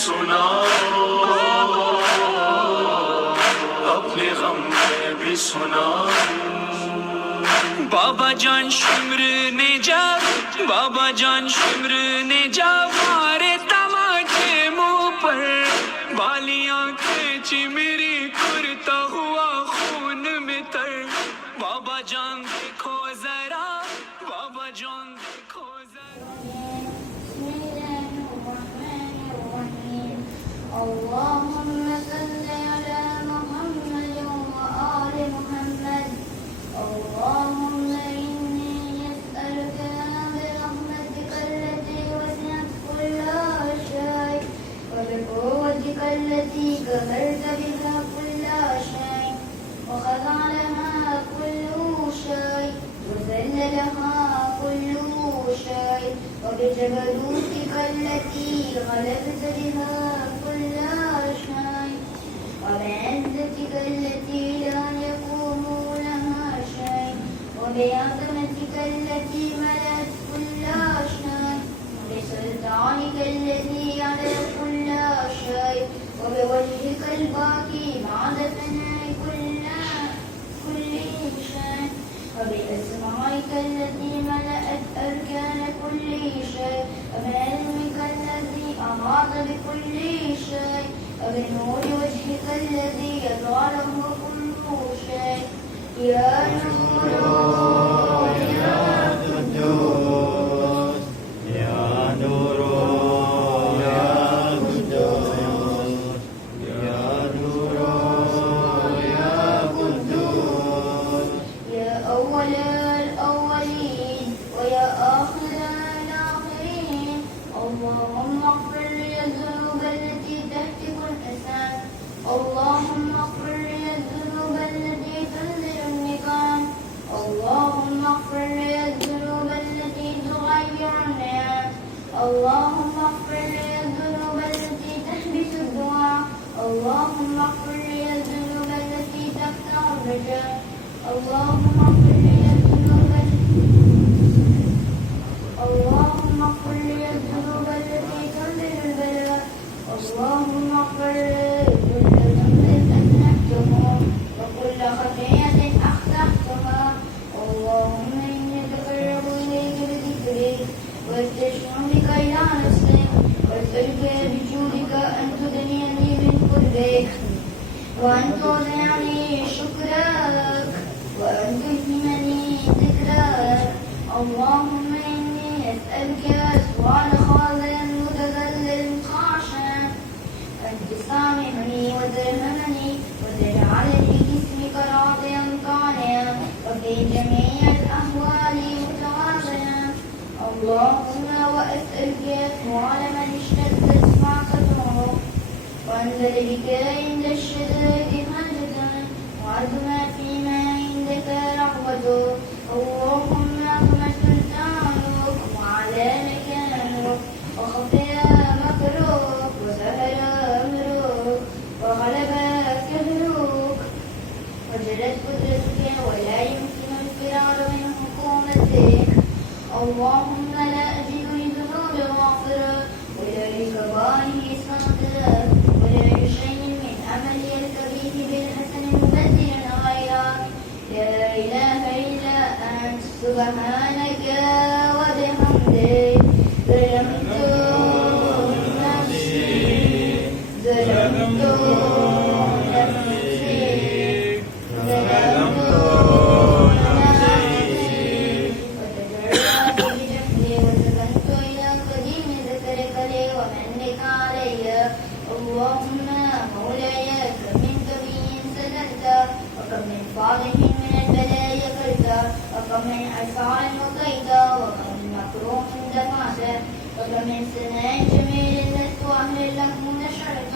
سناؤ، اپنے غم میں بھی سناؤ. بابا جان شمر نے جب، بابا جان شمر نے جب مارے تماچے منہ پر، بالیاں کھینچی میری کرتا ہوا خون میں تر. بابا جان دیکھو ذرا، بابا جان دیکھو ذرا. بسم الله الرحمن الرحيم. اللهم صل على محمد وآل محمد. اللهم إني أسألك برحمتك التي وسعت كل شيء وبقوتك التي كبرت بها كل شيء وخضع لها كل شيء وذل لها كل شيء وبجبروتك التي غلبت بها كل شيء وبعزتك التي لا يقوم لها شيء وبعظمتك التي ملأت كل شيء وبسلطانك الذي على كل شيء وبوجهك الباقي بعد فناء كل شيء وبأسمائك التي ملأت أركان كل شيء وبعلمك الذي أحاط بكل شيء وبنور وجهك الذي يظهره كل شيء. يا نور يا قدوس يا نور يا قدوس يا نور يا قدوس يا أول الأولين ويا آخر الآخرين. اللهم اغفر لي الذنوب التي تهتك الحسان. اللهم اغفر لي الذنوب التي تنزل النقام. اللهم اغفر لي الذنوب التي تغير النعم. اللهم اغفر لي الذنوب التي تحبس الدعاء. اللهم اغفر لي الذنوب التي تقطع الرجاء. اللهم اغفر لي الذنوب اللهم اغفر لي الذنوب التي تنزل البلاء. اللهم اغفر لي كل ذنب أذنبته وكل خطيئة أخطأتها. اللهم إني أتقرب إليك بذكرك واستشهدك إلى نفسك وأسألك بجودك أن تدنيني من قربك وأن توضعني شكرك وأن تلهمني ذكرك. اللهم إني أسألك سؤال خاضع متذلل خاشع أن تسامحني وترحمني وتجعلني باسمك راضيا قانعا وفي جميع الأحوال متواضعا. اللهم وأسألك سؤال من اشتدت معصيته وأنزل بك عند الشدائد حاجة وعزم فيما عندك رغبته. اللهم عظم سلطانك وعلى مكانك وخفي مكرك وسهل أمرك وغلب كهرك وجلت قدرتك ولا يمكن الفرار من حكومتك. اللهم لا أجد لذنوب مغفرة ولا لكبائره صادرة ولا لشيء من عملي الكبير بالحسن مبدل غيرك. لا إله إلا أنت سبحانك وبحمدك. ظلمت نفسي ظلمت نفسي ظلمت وتجرأت بجهلي وسكنت إلى قديم ذكرك لي ومنك علي. اللهم مولاي كم من كبي سددت وكم من فاضح من البلايا كرت وكم من أسعار وقيت وكم من مكروه دفعت وكم من سناء جميل لست أهل له نشرت.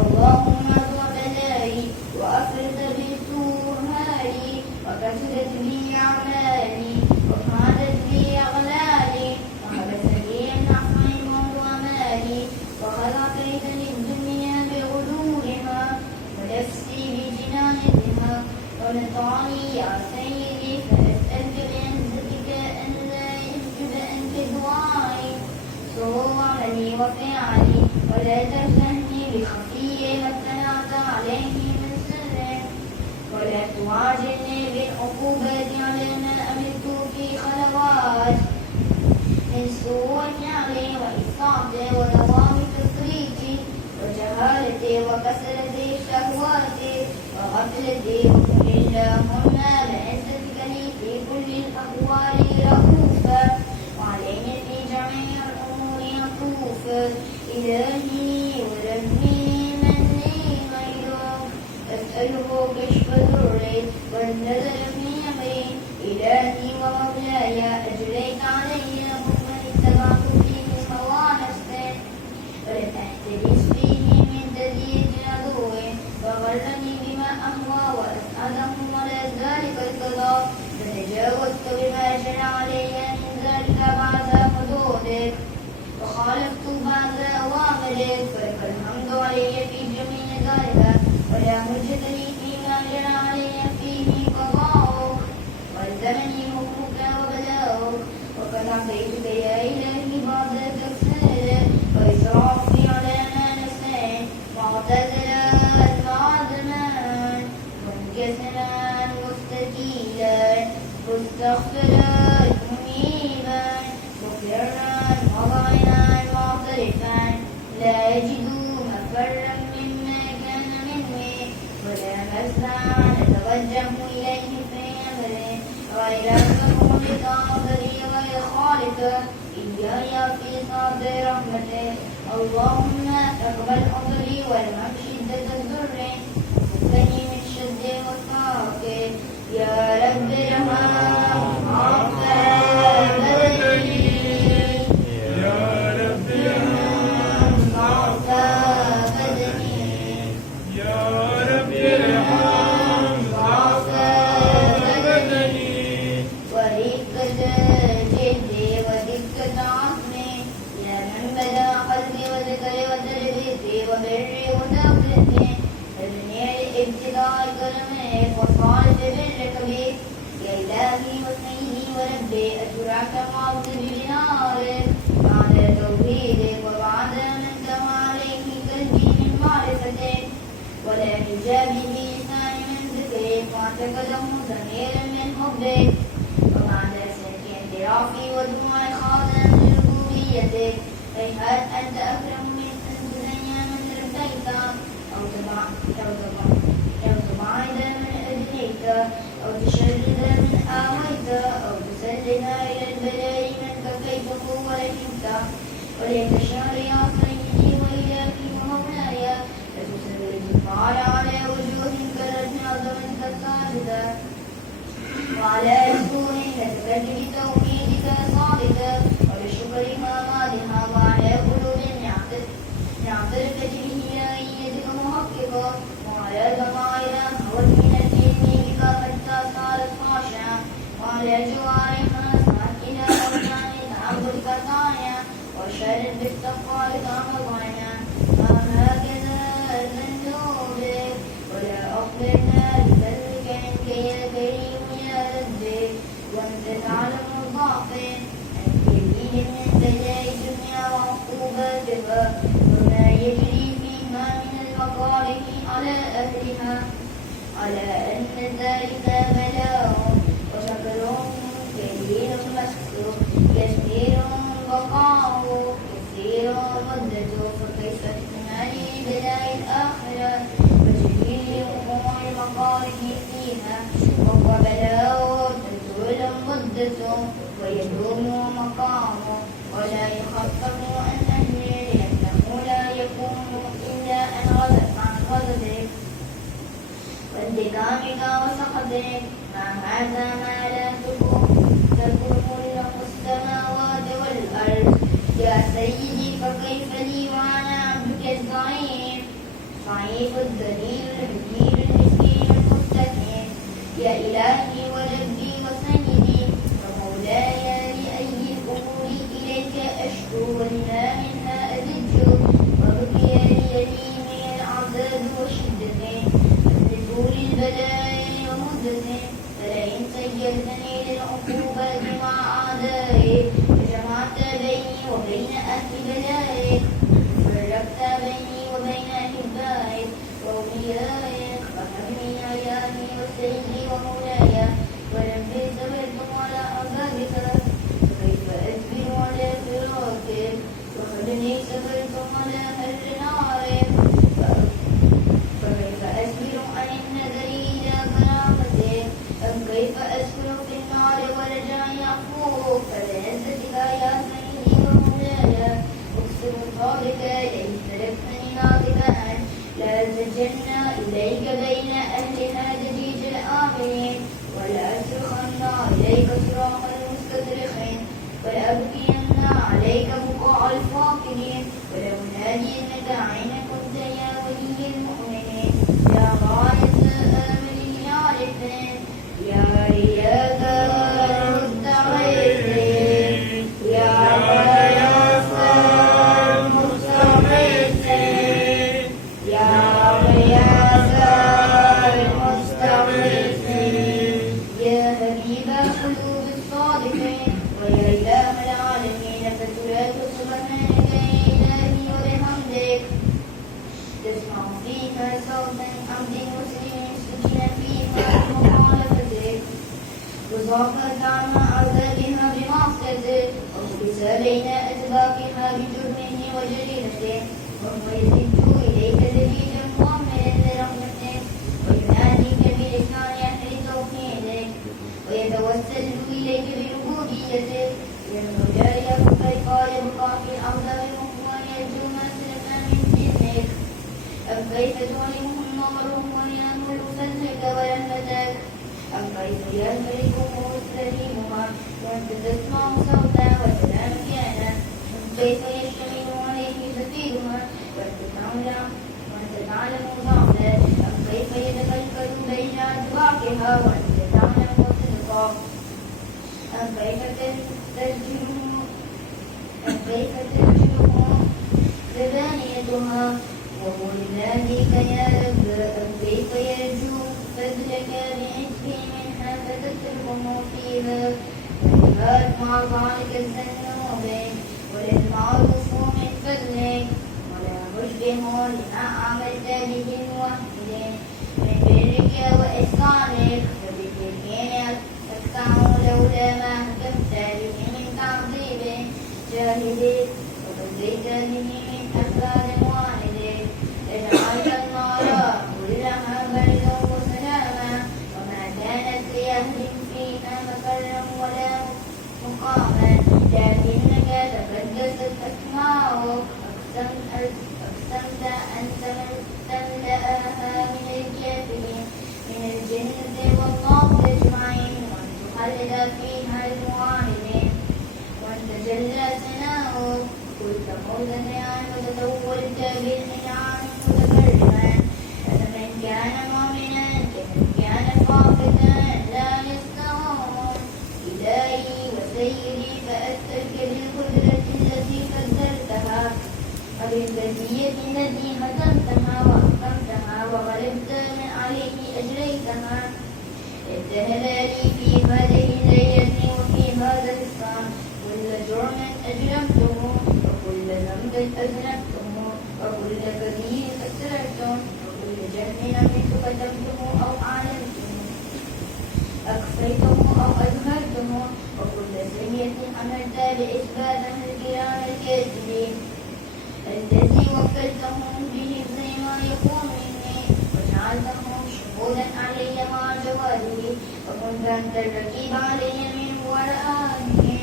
اللهم ذو بلائي وأفرد بسوهاري وكسرت بي أعمالي وكادت بي أغلالي وحبس لي النحو ومالي وخلقتني الدنيا بغرورها ونفسي بجنايتها ونطعني يا سيدي فأسألك بعزتك أن لا يحجب عنك دعائي سوء عملي وفعلي ولا تفتني بخفي ما اطلعت عليه من سر ولا تعاجلني بالعقوبات على ما أملت في خلوات من سوء فعلي وإسقاطي ونظام تفريطي وجهالتي وكسرتي شهواتي وغفلتي وكن اللهم بعزتك لي في كل الأحوال رؤوفا وعلينا في جميع الأمور عطوفا إلهي وربي من لي غيرك أسأله كشف ضري والنذر في أمري إلهي ومولاي أجريت علي حكما اتبعت فيه هوى نفسي ولم أحتجز فيه من تزييد عدوي وغرني بما أهوى وأسعدهم على ذلك القضاء فتجاوزت بما جرى علي من ذلك بعد حدودك وخالفت بعد أوامرك فلك الحمد علي في جميع ذلك ولا حجة لي فيما جرى علي فيه قضاؤك والزمني حكمك وبلاؤك وقد عصيتك يا إلهي بعد تقصيرك وإسرافي على ما نسيت معتذرا مع زمان منكسرا مستكيلا مستغفرا منيبا مقرا وضعنا معترفا لا يجد مفرا مما كان مني ولا مسعى نتوجه إليه في أمره غير القبول تعذري غير خالقه إياي في صعب رحمته اللهم اقبل عذري والهم شدة الضر وفكني من شد وفاق يا رب ارحم عفا بدني يا رب ارحم عفا بدني يا رب ارحم عفا بدني ورقة جلدي ودقة عظمي يا من بدا قلبي وذكري وتربيتي وبري وتقدمي ابني لابتداء كلمي فصالت برك بي يا إلهي وسيدي وربي أشرعك معظم بنارك بعد توحيدك وبعد من تم عليه قلبي من معرفتك ولا حجاب بلسان من ذكرك واعتقده ضميرا من حبك وبعد سلك انحرافي ودموع خاضعا لربوبيتك هيهات أنت أكرم من أن تزين من ربيت أو تبعد من أدنيت أو تشرد من آويت أو تسلط إلى البلاء من كفيته ورحمت وليك الشهر يا سيدي وإلهي ومولاي لتسلط النار على وجوه كالرجل عظما كالصاعدة وعلى رسول نتكلم بتوحيدك صادقا ولشكر ماماتها وعلى قلوب نعترف بهدايتك محققة وعلى ضمائر هوت من العلم بك حتى صارت خاشعة وعلى جوارحها ساكنة أركان تعبدك طاعية وشرد بالتقوى لتعمضنا ما هكذا ذنوبك ولا أخبرنا بذلك عنك يا كريم يا ربي وأنت تعلم الضعف أنت كبير من بلاء الدنيا وعقوباتها وما يجري فيها من المكاره على أهلها على أن ذلك بلاء وشكر كبير مسكر يسير بقاؤه كثير مدته فكيف تنالي بلاء الآخرة وجميل أمور المكاره فيها وهو بلاء تزول مدته ويدوم مقامه ولا يخفف عن أهله لأنه لا يكون إلا عن غضبك وانتقامك وسخطك مع هذا ما لا تكون له السماوات والأرض يا سيدي فكيف لي وأنا عبدك الضعيف ضعيف الذليل الهزيل المسكين المستكين يا إلهي وربي وسيدي ومولاي لأي الأمور إليك أشكو ولما منها أزج وبقي لي من العذاب وشدته طول البلاء ومدته فلئن سيرتني للعقوبات مع أعدائي فجمعت بيني وبين أهل بلائي فرقت فرقت بيني وبين أحبائك وأوليائك فهبني عيالي وسيدي ومولاي ولم صبرت على عذابك فكيف أصبر على فراقك وخذني صبرت على هر نارك فكيف أصبر عن النذر إلى كرامتك أم كيف أصبر في النار ورجاء عفوك فبعزتك يا سيدي ومولاي أقسم قولك لئن تركتني ناطقا لا ألتجن إليك بين أهل هذا الجيج الآمنين ولا أصرخن إليك صراخ المستصرخين ولا أبكين عليك بقاع الفاقدين ولا أنادينك عين كنت يا ولي المؤمنين يا غاية آمل العارفين يا رياض المستغيثين يا غياث المستغيثين يا غياث المستغيثين يا حبيب قلوب الصادقين ويا إله العالمين فترات سبحانك يا إلهي وبحمدك تسمع فيها صوتا عبد مسلم سكن فيها بمخالفتك وضاقت عن عذابها بمعصيتك وحبس بين أسبابها بجرمه وجريمته وهو يزد إليك دليلا مؤمنا لرحمتك ويناديك بلسان أهل توحيدك ويتوسل إليك بربوبيتك لأنه لا يبقى قال يبقى في الأرض وهو يرجو ما سلف من جنك أم كيف تعلمهم نورهم وينمل فضلك ورحمتك أم كيف يملكهم مستليمها وأنت تسمع صوتا وسلام كان أم كيف يشتمل عليه سفيرها وأنت تعلم ضعفا أم كيف يتفلفل بين أتباعها وأنت تعلم صدقا أم كيف ترجمه زبانيتها وهو يناديك يا رب أم كيف يرجو فضلك بعتقه منها فتتركه فيها والعباد مع ذلك الذنوب وللمعروف من فضلك ولا مشبه لما عملت به الوحيد من برك وإحسانك فباليقين تقطع لولا ما حكمت به من تعظيم جاهدك وقضيت به من أحسان والدك اجعلت النار كلها بردا وسلاما وما كانت لأهل فيها مفرا ولا مقاما لكنك تقدست أسماؤك أقسمت أن تملأها من الكافرين من الجنة والنار أجمعين وأن تخلد فيها المعاندين وأن تجلى ثناؤك قلت قولا نعم وتطولت بالإنعام متكرما فمن كان مؤمنا كمن كان خافتا لا يستوون إلهي وسيدي فأسألك بالقدرة التي قدرتها وبالبدية التي هدمتها وأحكمتها وغلبت من عليه أجريتها ابتهل لي في هذه الليلة وفي هذا الإسلام كل جرم أجرمته وكل ذنب أذنبته وكل كبير أسررته وكل جرم لم كتبته أو أعلمته أخفيته أو أظهرته وكل سيئة عملت لإثباتها الكرام الكاتبين الذي وكلتهم بحفظ ما يكون مني وجعلتهم شهودا علي مع جواده وكنت أنت الرقيب علي من ورائه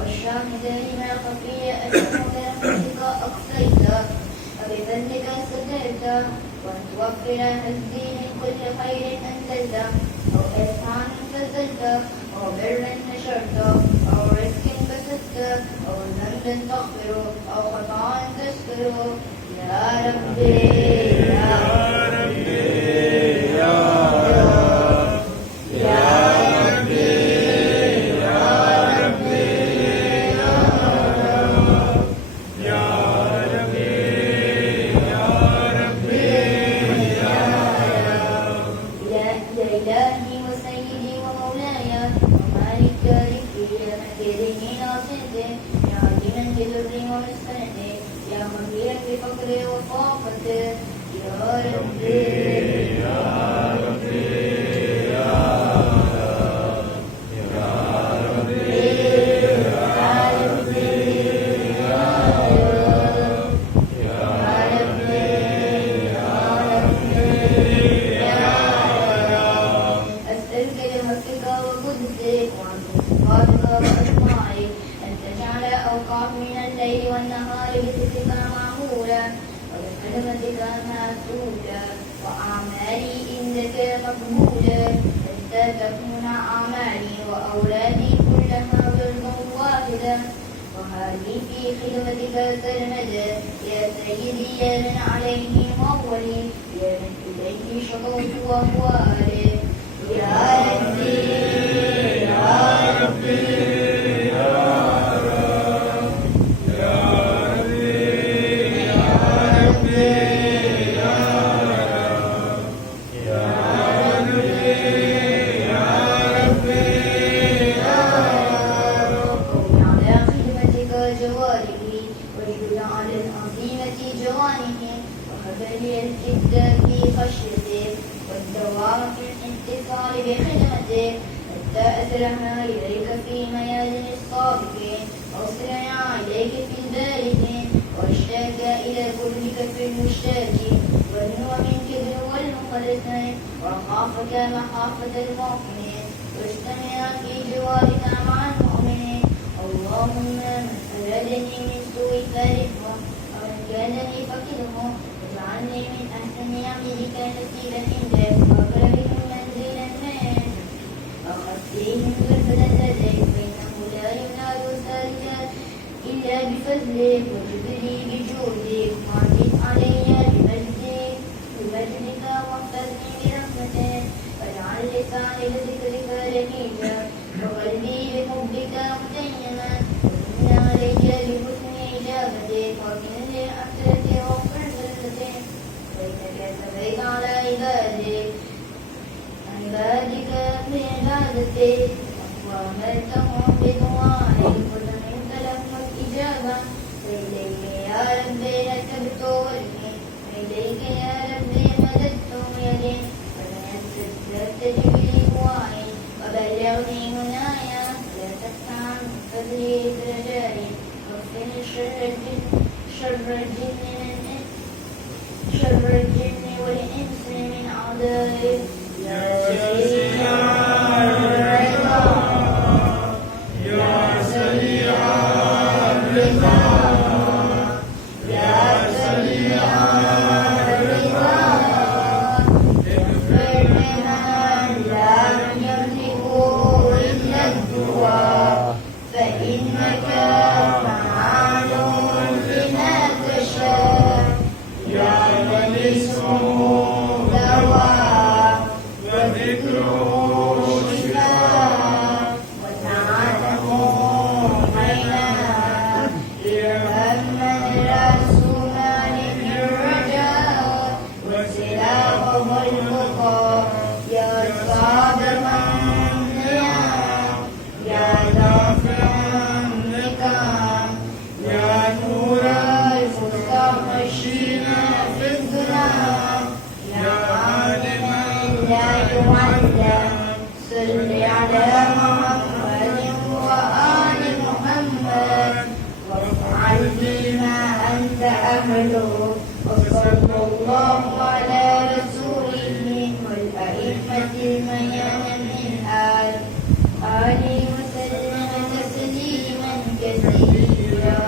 والشاهد لما خفي أنه برحمتك أقصيت وبفضلك سترت وأن توفر هزي من كل خير أنزلت أو إحسان فزلت أو بر نشرت أو رزق بسطت أو ذنب تغفر أو خطأ تستر يا ربي يا ربي يا ربي يا ربي يا ربي يا ربي يا ربي يا إلهي وسيدي ومولاي ومالك ذكري مكرمي ناصرتي يا عظيما بذري ومسكنتي يا خبيرا بفقر وفاقة يا ربي يا ربي يا ربي يا ربي أسألك بحقك وقدسك وعن صفاتك وأسمائك أن تجعل أوقات من الليل والنهار بذكرك معمولة وبخدمتك مسؤولة وأعمالي عندك مقبولة حتى تكون أعمالي وأولادي كلها ضربا واحدا وهذه في خدمتك سرمدا يا سيدي يا من عليه مولي يا من إليه شكوت وهو أرد يا ربي يا ربي بخدمتك حتى أسرعنا إليك في ميادين الصادقين وأسرعنا إليك في البارزين واشتاق إلى قربك في المشتاقين ونوى منك ذنوب المخلصين وخافك مخافة المؤمنين واجتمع في جوارك مع المؤمنين اللهم من أرادني من سوء فارقه ومن كادني فقده واجعلني من أحسن عبيدك نسيبا عندك وأقربهم منزلا منك وخفيهم غرفة لديك فإنه لا ينال سالكا إلا بفضلك وجبري بجودك وعزز علي بمجدك واحفظني برحمتك واجعل لساني بذكرك رهيجا وقلبي بحبك متيما ومن علي بحسن إجابتك ومن للآخرة واغفر ذنبتك فإنك سبيت على عبادك بعبادتك وأمرتهم بدعائك وسمعت لهم الإجابة فإليك يا ربي نسبت وجهي وإليك يا ربي مددت يدي فلتستجب لي دعائي وبلغني منايا لا تفتح عن فضلي رجائي واغفر شر الجن والإنس من أعدائك يا سريع الرضا يا سريع الرضا يا سريع الرضا اغفر لمن لم يملكه إلا الدعاء فإنك فعال لما تشاء يا من اسمه دواء وذكره شفاء وسعته حياة ارحم من رسولان الرجاء وسلاحه البقاء يا صادق النعم يا دافع النقام يا نور المستغشين في الظلام يا عالما لا يعلم صل على محمد وآل محمد وافعل بما أنت أهله وصلى الله على رسوله والأئمة الميامين من آله وسلم تسليما كثيرا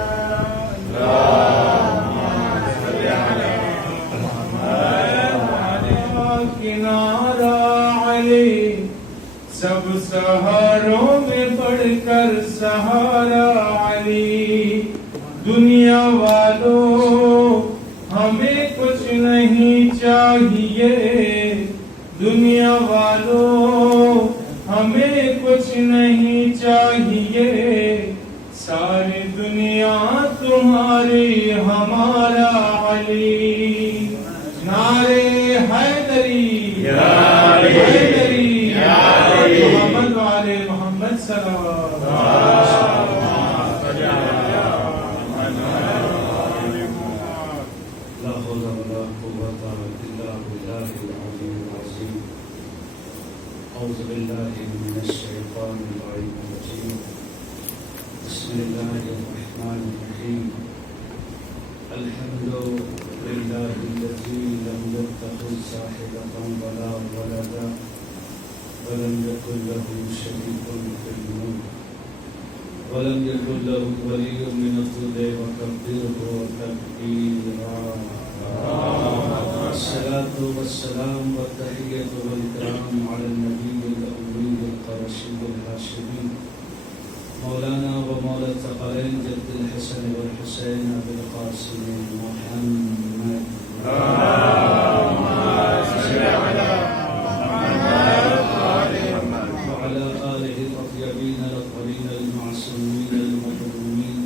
کنارہ علی سب سہاروں میں بڑھ کر سہارا علی دنیا والوں ہمیں کچھ نہیں چاہیے دنیا والوں ہمیں کچھ نہیں چاہیے ساری دنیا تمہاری ہمارا علی نعرے حیدری حیدری محمد والے محمد صلی اللہ علیہ وسلم الحمد لله الذي لم يتخذ صاحبة ولا ولدا ولم يكن له شريك في الملك ولم يكن له ولي من الذل وكبره تكبيرا. الصلاة والسلام والتحية والإكرام على النبي الأمي القرشي الهاشمي مولانا ومولى الثقلين جد الحسن والحسين أبي القاسم محمد وعلى آله الأطيبين الأطهرين المعصومين المظلومين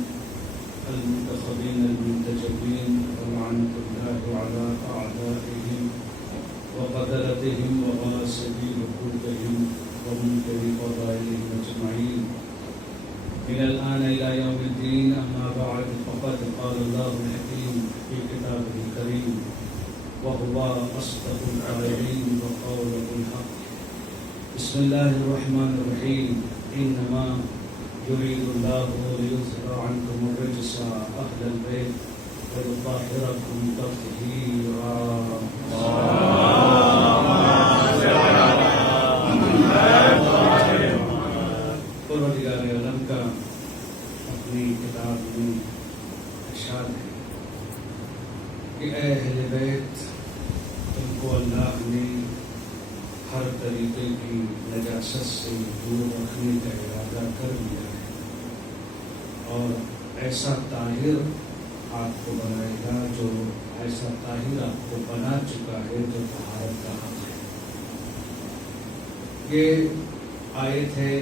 المنتخبين المنتجبين ولعنة الله على أعدائهم وقتلتهم وغاصبي حقوقهم ومنكر فضائلهم أجمعين من الآن إلى يوم الدين. أما بعد فقد قال الله الحكيم في كتابه الكريم وهو أصدق القائلين وقوله الحق. بسم الله الرحمن الرحيم. إنما يريد الله ليذهب عنكم الرجس أهل البيت ويطهركم تطهيرا. پروردگار عالم کا اپنی کتاب میں ارشاد ہے کہ اے اہل بیت، تم کو اللہ نے ہر طریقے کی نجاست سے دور رکھنے کا ارادہ کر لیا ہے اور ایسا طاہر آپ کو بنائے گا، جو ایسا طاہر آپ کو بنا چکا ہے جو طہارت کا حق ہے. یہ آیت ہے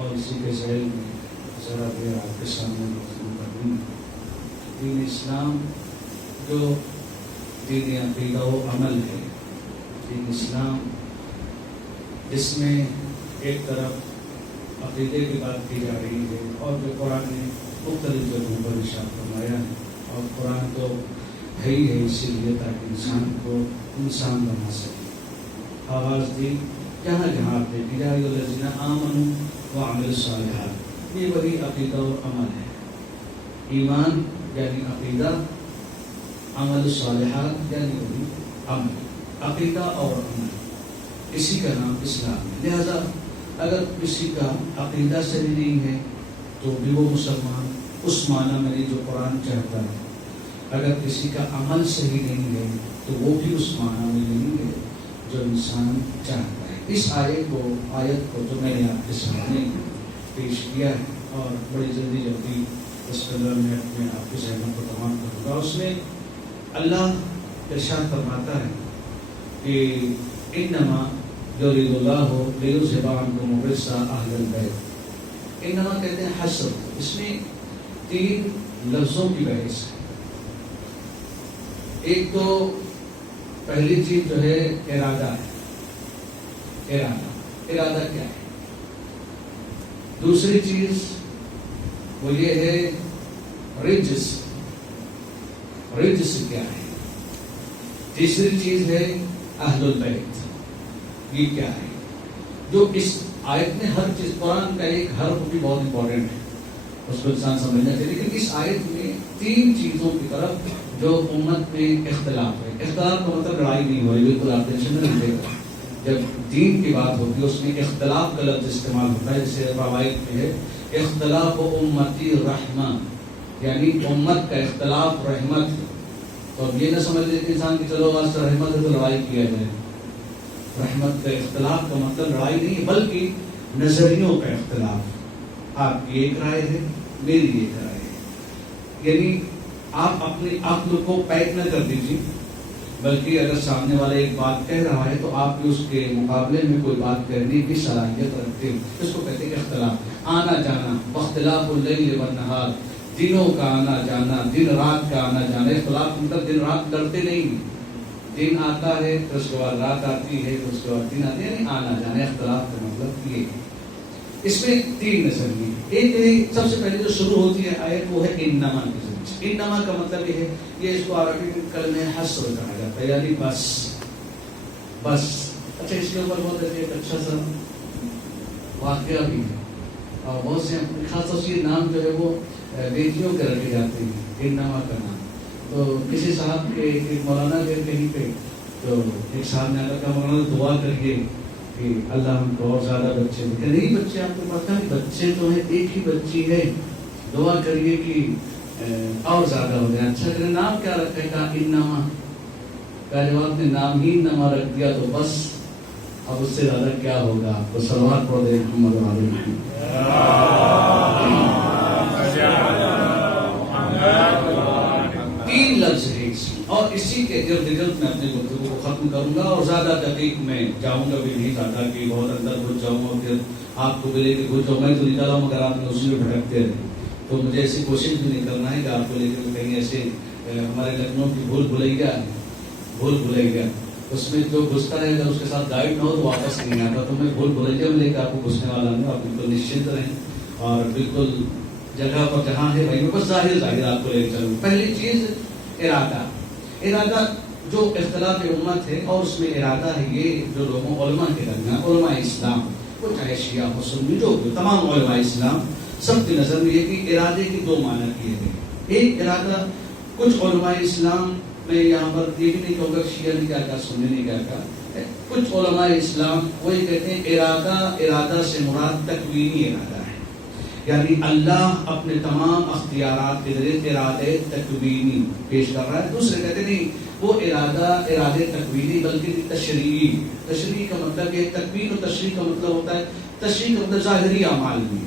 اور اسی کے ذیل میں ذرا دیر آپ کے سامنے گفتگو کرنی. دین اسلام جو دین عقیدہ و عمل ہے، دین اسلام جس میں ایک طرف عقیدے کی بات کی جا رہی ہے اور جو قرآن نے مختلف جگہوں پر ارشاد فرمایا ہے، اور قرآن تو ہے ہی ہے اسی لیے تاکہ انسان کو انسان بنا سکے. آواز دی جہاں جہاں آپ دیکھیں یا ایھا الذین آمنوا وعملوا الصالحات، یہ وہی عقیدہ اور عمل ہے. ایمان یعنی عقیدہ، عمل الصالحات یعنی وہی عمل. عقیدہ اور عمل اسی کا نام اسلام ہے. لہذا اگر کسی کا عقیدہ صحیح نہیں ہے تو بھی وہ مسلمان اس معنی میں نہیں جو قرآن چاہتا ہے. اگر کسی کا عمل صحیح نہیں ہے تو وہ بھی اس معنی میں نہیں ہے جو انسان چاہتا ہے. اس آیت کو جو میں نے آپ کے سامنے پیش کیا ہے اور بڑی جلدی 10-15 منٹ میں آپ کے ذہنوں کو تمام کروں گا. اس میں اللہ ارشاد فرماتا ہے کہ انما یرید اللہ لیذھب عنکم الرجس اہل البیت. انما کہتے ہیں حصر. اس میں 3 لفظوں کی بحث ہے. ایک تو پہلی چیز جو ہے ارادہ ہے. ارادہ کیا ہے؟ دوسری چیز وہ یہ ہے رجس کیا ہے؟ تیسری چیز ہے اہل البیت. یہ کیا ہے؟ جو اس آیت میں ہر چیز، قرآن کا ایک حرف بھی بہت امپورٹنٹ ہے، اس کو انسان سمجھنا چاہیے. لیکن اس آیت میں 3 چیزوں کی طرف جو امت میں اختلاف ہے. اختلاف کا مطلب لڑائی نہیں ہو رہی، بالکل آپ ٹینشن نہیں لے گا. جب دین کی بات ہوتی ہے اس میں اختلاف کا لفظ استعمال ہوتا ہے. جیسے روایت میں ہے اختلاف امتی رحمہ، یعنی امت کا اختلاف رحمت ہے. تو اب یہ نہ سمجھ لے کہ انسان کی چلو آج سے رحمت ہے تو لڑائی کیا جائے. رحمت کا اختلاف کا مطلب لڑائی نہیں بلکہ نظریوں کا اختلاف. آپ کی ایک رائے ہے، میری ایک رائے ہے. یعنی آپ اپنے عقل کو پیک نہ کر دیجیے، بلکہ اگر سامنے والا ایک بات کہہ رہا ہے تو آپ بھی اس کے مقابلے میں کوئی بات کرنے کی صلاحیت رکھتے ہیں. اس کو کہتے ہیں اختلاف. آنا جانا، واختلاف اللیل والنہار، دنوں کا آنا جانا، دن رات کا آنا جانا. اختلاف مطلب دن رات لڑتے نہیں، دن آتا ہے پھر اس کے بعد رات آتی ہے پھر اس کے بعد دن آتی ہے، یعنی آنا جانا. اختلاف کا مطلب یہ ہے. اس میں 3 نظریے. ایک سب سے پہلے جو شروع ہوتی ہے آیت وہ ہے انما کی ذریعے. انما کا مطلب یہ ہے، یہ اس کو عربی میں کلمہ حصر کہا جاتا ہے، یعنی بس. اچھا اس کے اوپر بہت ایک اچھا سا واقعہ بھی ہے اور بہت سے خاص طور سے نام جو ہے وہ بیٹیوں کے رکھے جاتے ہیں. انما کا نام تو کسی صاحب کے ایک مولانا کے کہیں پہ تو ایک صاحب نے کہا مولانا دعا کریے کہ اللہ ہم کو اور زیادہ بچے دے. کہ نہیں بچے آپ کو پتہ ہے بچے تو ہیں ایک ہی بچی ہے, دعا کریے کہ اور زیادہ ہو جائے. اچھا کہ نام کیا رکھے گا؟ انما کا جواب نے نام ہی انما رکھ دیا تو بس اب اس سے زیادہ کیا ہوگا. آپ کو صلوات پڑھ دیں محمد علیہ. 3 لفظ ہے اور اسی کے ارد گرد میں اپنے گفتگو کو ختم کروں گا اور زیادہ دقیق میں جاؤں گا بھی نہیں چاہتا کہ بہت اندر گھس جاؤں اور پھر آپ کو ملے کہ گھس جاؤں. میں تو نکالا ہوں مگر آپ نے اسی میں بھٹکتے رہے تو مجھے ایسی کوشش بھی نہیں کرنا ہے کہ آپ کو لے کے کہیں ایسے ہمارے لکھنؤ کی بھول بھلیا اس میں جو گھستا رہے گا اس کے ساتھ گائیڈ نہ ہو تو واپس نہیں آتا. تو میں بھول بھلیا میں لے کے آپ کو گھسنے والا ہوں. آپ بالکل نشچنت رہیں اور بالکل جگہ پر جہاں ہے بھائی میں بس ظاہر آپ کو لے کے چلوں. پہلی چیز ارادہ جو اختلاف امت ہے اور اس میں ارادہ ہے یہ جو لوگوں علماء کے درمیان علماء اسلام وہ چاہے شیعہ ہو سنی جو تمام علماء اسلام سب کی نظر میں یہ کہ ارادے کی 2 معنی کیے گئے. ایک ارادہ کچھ علماء اسلام میں یہاں پر یہ بھی نہیں کہوں گا شیعہ نے کیا کہا سنی نے کیا کہا, کچھ علماء اسلام وہی کہتے ہیں ارادہ سے مراد تکوینی ارادہ ہے, یعنی اللہ اپنے تمام اختیارات کے ذریعے ارادے تکوینی پیش کر رہا ہے. دوسرے کہتے نہیں وہ ارادے تکوینی بلکہ تشریعی کا مطلب یہ تکوین اور تشریح کا مطلب ہوتا ہے تشریح کا مطلب ظاہری اعمال میں,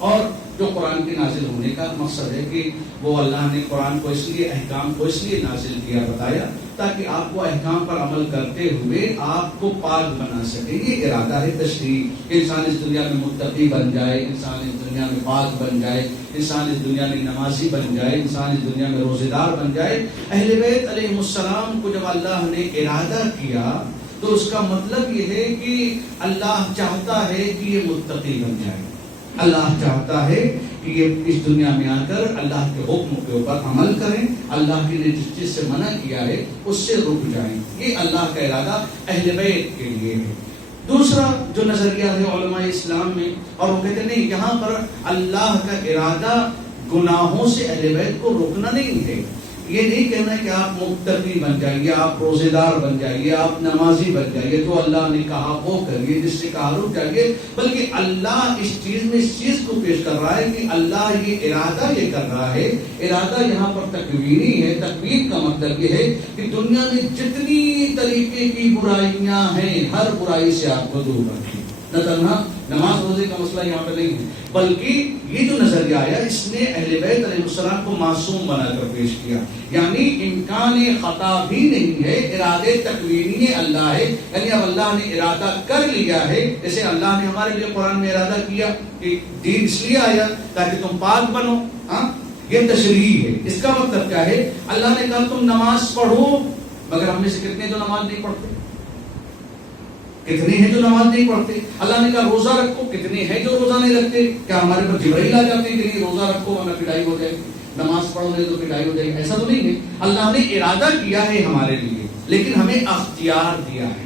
اور جو قرآن کے نازل ہونے کا مقصد ہے کہ وہ اللہ نے قرآن کو اس لیے احکام کو اس لیے نازل کیا بتایا تاکہ آپ کو احکام پر عمل کرتے ہوئے آپ کو پاک بنا سکے. یہ ارادہ ہے تشریح کہ انسان اس دنیا میں متقی بن جائے, انسان اس دنیا میں پاک بن جائے, انسان اس دنیا میں نمازی بن جائے, انسان اس دنیا میں روزے دار بن جائے. اہل بیت علیہ السلام کو جب اللہ نے ارادہ کیا تو اس کا مطلب یہ ہے کہ اللہ چاہتا ہے کہ یہ متقی بن جائے. اللہ چاہتا ہے کہ یہ اس دنیا میں آ کر اللہ کے حکم کے اوپر عمل کریں, اللہ نے جس چیز سے منع کیا ہے اس سے رک جائیں. یہ اللہ کا ارادہ اہل بیت کے لیے ہے. دوسرا جو نظریہ ہے علماء اسلام میں, اور وہ کہتے ہیں نہیں یہاں پر اللہ کا ارادہ گناہوں سے اہل بیت کو روکنا نہیں ہے. یہ نہیں کہنا کہ آپ متقی بن جائیے, آپ روزے دار بن جائیے, آپ نمازی بن جائیے, جو اللہ نے کہا وہ کریے, جس سے کہا رک جائیے, بلکہ اللہ اس چیز میں اس چیز کو پیش کر رہا ہے کہ اللہ یہ ارادہ یہ کر رہا ہے. ارادہ یہاں پر تکوینی ہے. تکوین کا مطلب یہ ہے کہ دنیا میں جتنی طریقے کی برائیاں ہیں ہر برائی سے آپ کو دور رکھیں. نہ تنہا نماز روزے کا مسئلہ یہاں پہ نہیں ہے, بلکہ یہ جو نظریہ آیا اس نے اہل بیت علیہ السلام کو معصوم بنا کر پیش کیا. یعنی امکان خطا بھی نہیں ہے, ارادے تکوینی اللہ ہے. یعنی اب اللہ نے ارادہ کر لیا ہے, جیسے اللہ نے ہمارے لیے قرآن میں ارادہ کیا کہ دین اس لیے آیا تاکہ تم پاک بنو. یہ تشریح ہے. اس کا مطلب کیا ہے؟ اللہ نے کہا تم نماز پڑھو, مگر ہم میں سے کتنے جو نماز نہیں پڑھتے, کتنے ہیں جو نماز نہیں پڑھتے. اللہ نے کہا روزہ رکھو, کتنے ہیں جو روزہ نہیں رکھتے. کیا ہمارے پر جبرائیل آ جاتے ہیں کہ نہیں روزہ رکھو ورنہ پٹائی ہو جائے گی, نماز پڑھو نہیں تو پٹائی ہو جائے گی؟ ایسا تو نہیں ہے. اللہ نے ارادہ کیا ہے ہمارے لیے لیکن ہمیں اختیار دیا ہے.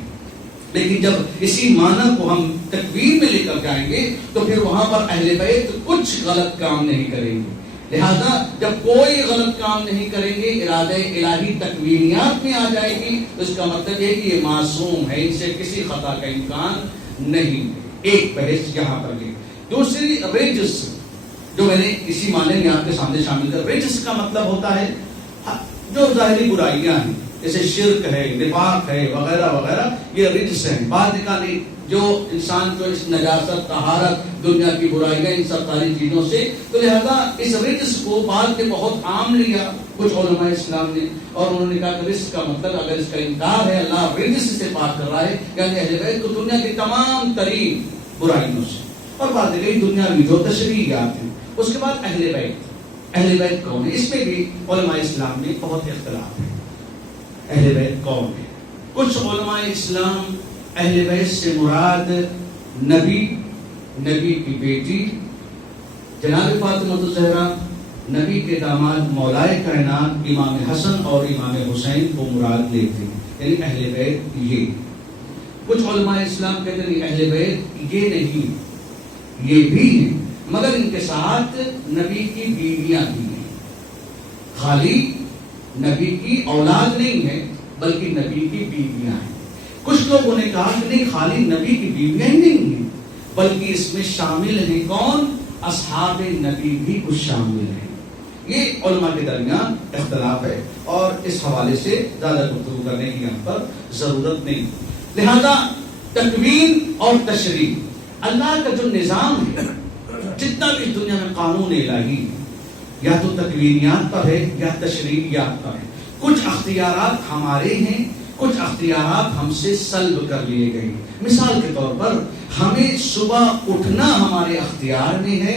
لیکن جب اسی معنی کو ہم تکوین میں لے کر جائیں گے تو پھر وہاں پر اہل بیت کچھ غلط کام نہیں کریں گے. لہذا جب کوئی غلط کام نہیں کریں گے, ارادہ الہی تکوینیات میں آ جائے گی, تو اس کا مطلب یہ کہ یہ معصوم ہے, ان سے کسی خطا کا امکان نہیں. ایک بحث یہاں پر یہ. دوسری رجس جو میں نے اسی معنی میں آپ کے سامنے شامل کر. رجس کا مطلب ہوتا ہے جو ظاہری برائیاں ہیں جیسے شرک ہے, نفاق ہے وغیرہ وغیرہ, یہ رجس ہیں. بعد نکالی جو انسان جو اس نجاست طہارت دنیا کی برائیاں ان سب ساری چیزوں سے, تو لہذا اس رجس کو بعد نے بہت عام لیا کچھ علماء اسلام نے, اور انہوں نے کہا کہ رجس کا مطلب اگر اس کا انکار ہے اللہ رجس سے پاک کر رہا ہے, یعنی اہل بیت کو دنیا کی تمام ترین برائیوں سے. اور بعد نکالی دنیا میں جو تشریعات ہیں. اس کے بعد اہل بیت کون ہے؟ اس میں بھی علماء اسلام میں بہت اختلاف ہے. اہل بیت کون ہے؟ کچھ علماء اسلام اہل بیت سے مراد نبی کی بیٹی جناب فاطمہ الزہرا, نبی کے داماد مولائے کائنات امام حسن اور امام حسین کو مراد لیتے ہیں, یعنی اہل بیت یہ. کچھ علماء اسلام کہتے ہیں اہل بیت یہ نہیں, یہ بھی ہیں مگر ان کے ساتھ نبی کی بیویاں بھی ہیں. خالی نبی کی اولاد نہیں ہے بلکہ نبی کی بیویاں ہیں۔ کچھ لوگوں نے کہا کہ نہیں، خالی نبی کی بیویاں ہی نہیں ہیں بلکہ اس میں شامل ہیں کون؟ اصحاب نبی بھی کچھ شامل ہیں۔ یہ علماء کے درمیان اختلاف ہے اور اس حوالے سے زیادہ گفتگو کرنے کی ہم پر ضرورت نہیں۔ لہذا تکوین اور تشریع، اللہ کا جو نظام ہے، جتنا بھی دنیا میں قانون الہی یا تو تکوینیات پر ہے یا تشریعیات پر ہے۔ کچھ اختیارات ہمارے ہیں، کچھ اختیارات ہم سے سلب کر لیے گئے۔ مثال کے طور پر ہمیں صبح اٹھنا ہمارے اختیار میں ہے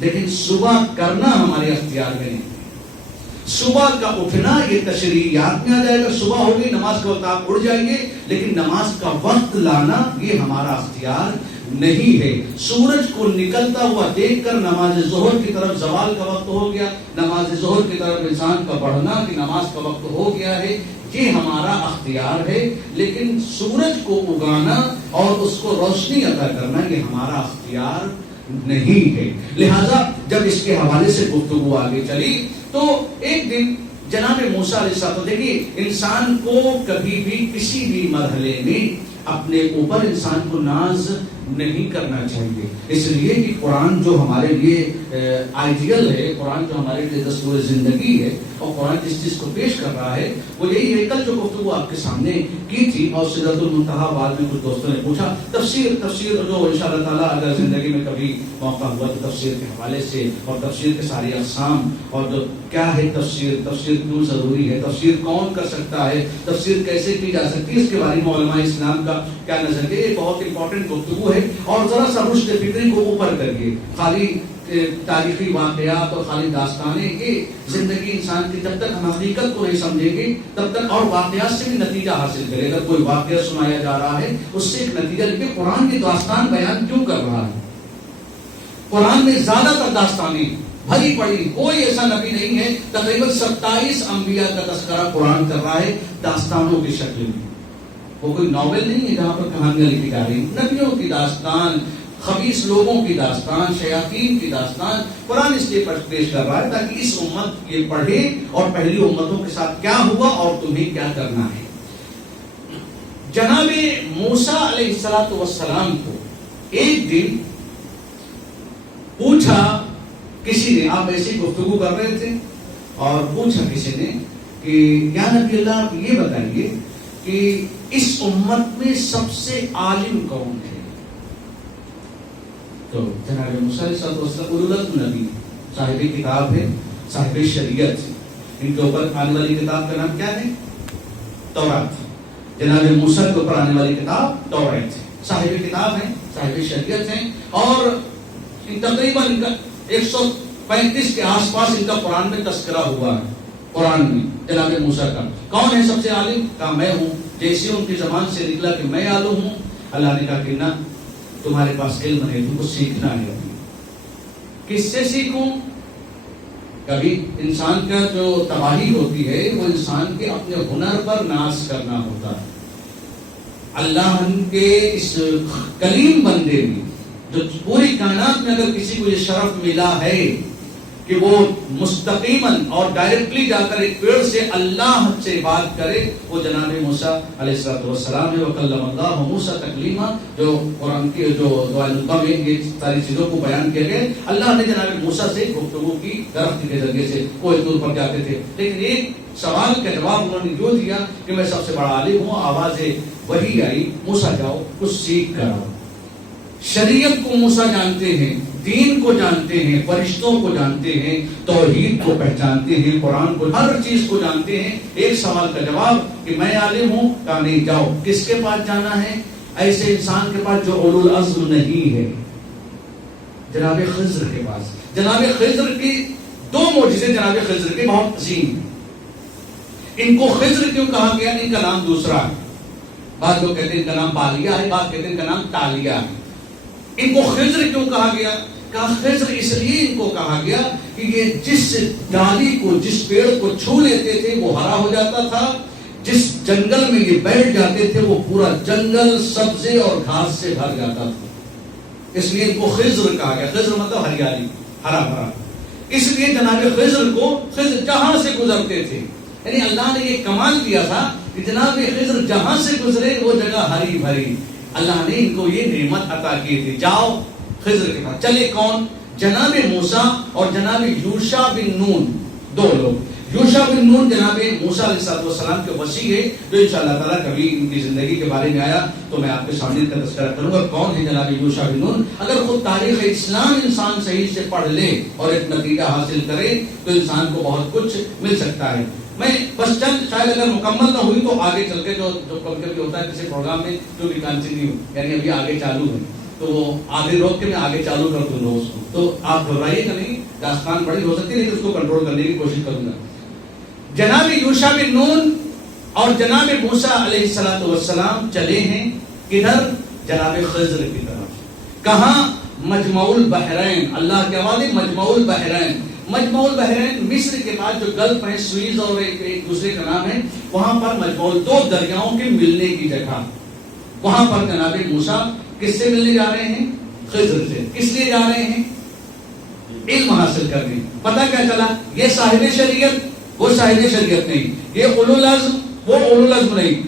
لیکن صبح کرنا ہمارے اختیار میں نہیں۔ صبح کا اٹھنا یہ تشریعات میں آ جائے گا، صبح ہوگی نماز کے وقت آپ اٹھ جائیں گے، لیکن نماز کا وقت لانا یہ ہمارا اختیار نہیں ہے۔ سورج کو نکلتا ہوا دیکھ کر نماز ظہر کی طرف زوال کا وقت ہو گیا، نماز ظہر کی طرف انسان کا بڑھنا کہ نماز کا وقت ہو گیا ہے، یہ ہمارا اختیار ہے، لیکن سورج کو اگانا اور اس کو روشنی عطا کرنا یہ ہمارا اختیار نہیں ہے۔ لہذا جب اس کے حوالے سے گفتگو آگے چلی تو ایک دن جناب موسیٰ علیہ السلام، دیکھیے انسان کو کبھی بھی کسی بھی مرحلے میں اپنے اوپر انسان کو ناز نہیں کرنا چاہیے، اس لیے کہ قرآن جو ہمارے لیے آئیڈیل ہے، قرآن جو ہمارے لیے دستور زندگی ہے اور قرآن جس چیز کو پیش کر رہا ہے وہ یہی ہے۔ کل جو گفتگو آپ کے سامنے کی تھی اور سدرۃ المنتہا بعد میں کچھ دوستوں نے پوچھا، تفسیر جو انشاءاللہ تعالیٰ اگر زندگی میں کبھی موقع ہوا تو تفسیر کے حوالے سے اور تفسیر کے ساری اقسام اور جو کیا ہے تفسیر کیوں ضروری ہے، تفسیر کون کر سکتا ہے، تفسیر کیسے کی جا سکتی ہے، اس کے بارے میں علماء اسلام کا کیا نظریہ ہے، یہ بہت امپورٹنٹ گفتگو ہے۔ اور ذرا سا رشد فکری کو اوپر کریے، خالی تاریخی واقعات اور خالی داستانیں، یہ زندگی انسان کی جب تک ہم حقیقت کو نہیں سمجھیں گے تب تک، اور واقعات سے بھی نتیجہ حاصل کرے۔ اگر کوئی واقعہ سنایا جا رہا ہے اس سے ایک نتیجہ لکھے، قرآن کی داستان بیان کیوں کر رہا ہے؟ قرآن میں زیادہ تر داستانیں بھری پڑی، کوئی ایسا نبی نہیں ہے، تقریباً 27 انبیاء کا تذکرہ قرآن کر رہا ہے داستانوں کی شکل میں۔ وہ کوئی ناول نہیں ہے جہاں پر کہانیاں لکھی جا رہی، نبیوں کی داستان، خبیث لوگوں کی داستان، شیاطین کی داستان قرآن اس لیے پیش کر رہا ہے تاکہ اس امت یہ پڑھے اور پہلی امتوں کے ساتھ کیا ہوا اور تمہیں کیا کرنا ہے۔ جناب موسیٰ علیہ السلام کو ایک دن پوچھا کسی نے، آپ ایسی گفتگو کر رہے تھے اور پوچھا کسی نے کہ یا نبی اللہ آپ یہ بتائیے کہ اس امت میں سب سے عالم کون ہے؟ تو جناب موسیٰ علیہ السلام اولو النبی، صاحب کتاب ہے، صاحب شریعت ہے، ان کے اوپر آنے والی کتاب کا نام کیا ہے؟ تورات۔ جناب موسیٰ کے اوپر آنے والی کتاب تورات ہے، صاحب کتاب ہے، صاحب شریعت ہے، اور تقریباً 135 کے آس پاس ان کا قرآن میں تذکرہ ہوا ہے۔ قرآن میں جناب موسیٰ کا کون ہے سب سے عالم؟ کہا میں ہوں۔ جیسے ان کی زبان سے نکلا کہ میں عالم ہوں، اللہ نے کہا کہ نہ، تمہارے پاس علم ہے، تم کو سیکھنا ہے۔ کس سے سیکھوں؟ کبھی انسان کا جو تباہی ہوتی ہے وہ انسان کے اپنے ہنر پر ناز کرنا ہوتا ہے۔ اللہ کے اس کلیم بندے میں جو پوری کائنات میں اگر کسی کو یہ شرف ملا ہے کہ وہ مستقیماً اور ڈائریکٹلی جا کر ایک پیڑ سے اللہ سے بات کرے، وہ جناب موسیٰ علیہ السلام ہے۔ وَكَلَّمَ اللَّهُ مُوسَىٰ تَكْلِيمًا، جو قرآن کی جو دعائے نطقہ میں یہ ساری چیزوں کو بیان کیا گیا، اللہ نے جناب موسیٰ سے گفتگو کی درخت کے ذریعے سے، کوہ طور پر جاتے تھے، لیکن ایک سوال کا جواب انہوں نے جو دیا کہ میں سب سے بڑا عالم ہوں، آواز وہی آئی موسیٰ جاؤ کچھ سیکھ کر آؤ۔ شریعت کو موسیٰ جانتے ہیں، دین کو جانتے ہیں، فرشتوں کو جانتے ہیں، توحید کو پہچانتے ہیں، قرآن کو، ہر چیز کو جانتے ہیں۔ ایک سوال کا جواب کہ میں عالم ہوں، کہا نہیں، جاؤ۔ کس کے پاس جانا ہے؟ ایسے انسان کے پاس جو اولو العزم نہیں ہے، جناب خضر کے پاس۔ جناب خضر کی 2 معجزے جناب خضر کے بہت عظیم ہیں۔ ان کو خضر کیوں کہا گیا؟ ان کا نام دوسرا ہے، بعض لوگ کہتے ہیں ان کا نام بالیہ ہے، بعض کہتے ہیں ان کا نام تالیہ ہے۔ ان کو خضر کیوں کہا گیا؟ کہا خضر اس لیے ان کو کہا گیا کہ یہ جس ڈالی کو، جس پیڑ کو چھو لیتے تھے وہ ہرا ہو جاتا تھا، جس جنگل میں یہ بیٹھ جاتے تھے وہ پورا جنگل سبزے اور گھاس سے بھر جاتا تھا، اس لیے ان کو خضر کہا گیا۔ خضر مطلب ہریالی، ہرا بھرا۔ اس لیے جناب خضر کو، خضر جہاں سے گزرتے تھے یعنی اللہ نے یہ کمال کیا تھا کہ جناب خضر جہاں سے گزرے وہ جگہ ہری بھری. اللہ نے ان کو یہ نعمت عطا کی تھی. جاؤ خضر کے پاس. چلے کون؟ جناب موسیٰ اور جناب یوشع بن نون، دو لوگ. یوشع بن نون جناب موسیٰ علیہ السلام کے وصی ہے، جو انشاءاللہ تعالیٰ کبھی ان کی زندگی کے بارے میں آیا تو میں آپ کے سامنے ان کا تذکرہ کروں گا. کون ہے جناب یوشع بن نون؟ اگر خود تاریخ اسلام انسان صحیح سے پڑھ لے اور ایک نتیجہ حاصل کرے تو انسان کو بہت کچھ مل سکتا ہے. میں بس چند شاید اگر مکمل نہ ہوئی تو آگے چل کے جو کبھی ہوتا ہے کسی پروگرام میں جو بھی کنٹینیو، یعنی ابھی آگے چالو ہے تو وہ آگے روک کے میں آگے چالو کر دوں گا اس کو. تو آپ گھبرائیے گا نہیں، داستان بڑی ہو سکتی ہے لیکن اس کو کنٹرول کرنے کی کوشش کروں گا. جناب یوشع بن نون اور جناب موسیٰ علیہ السلام چلے ہیں کدھر؟ جناب خضر کی طرف. کہاں؟ مجمع البحرین. اللہ کے حوالے مجمع البحرین. مجمع البحرین مصر کے بعد جو گلف ہے، سوئز اور ایک دوسرے کا نام ہے، وہاں پر مجمع دو دریاؤں کے ملنے کی جگہ. وہاں پر جناب موسیٰ کس سے ملنے جا رہے ہیں؟ خضر سے. کس لیے جا رہے ہیں؟ علم حاصل کرنے. پتہ کیا چلا؟ یہ صاحب شریعت، وہ صاحب شریعت نہیں. یہ اولو العزم، وہ اولو العزم نہیں.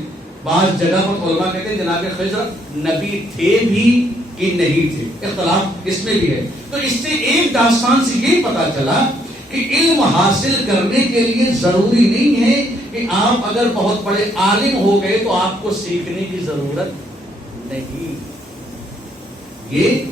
بعض جگہ پر علماء کہتے ہیں جناب خضر نبی تھے بھی کہ نہیں تھے، اختلاف اس میں بھی ہے. تو اس سے ایک داستان سے یہ پتا چلا کہ علم حاصل کرنے کے لیے ضروری نہیں ہے کہ آپ اگر بہت بڑے عالم ہو گئے تو آپ کو سیکھنے کی ضرورت نہیں. یہ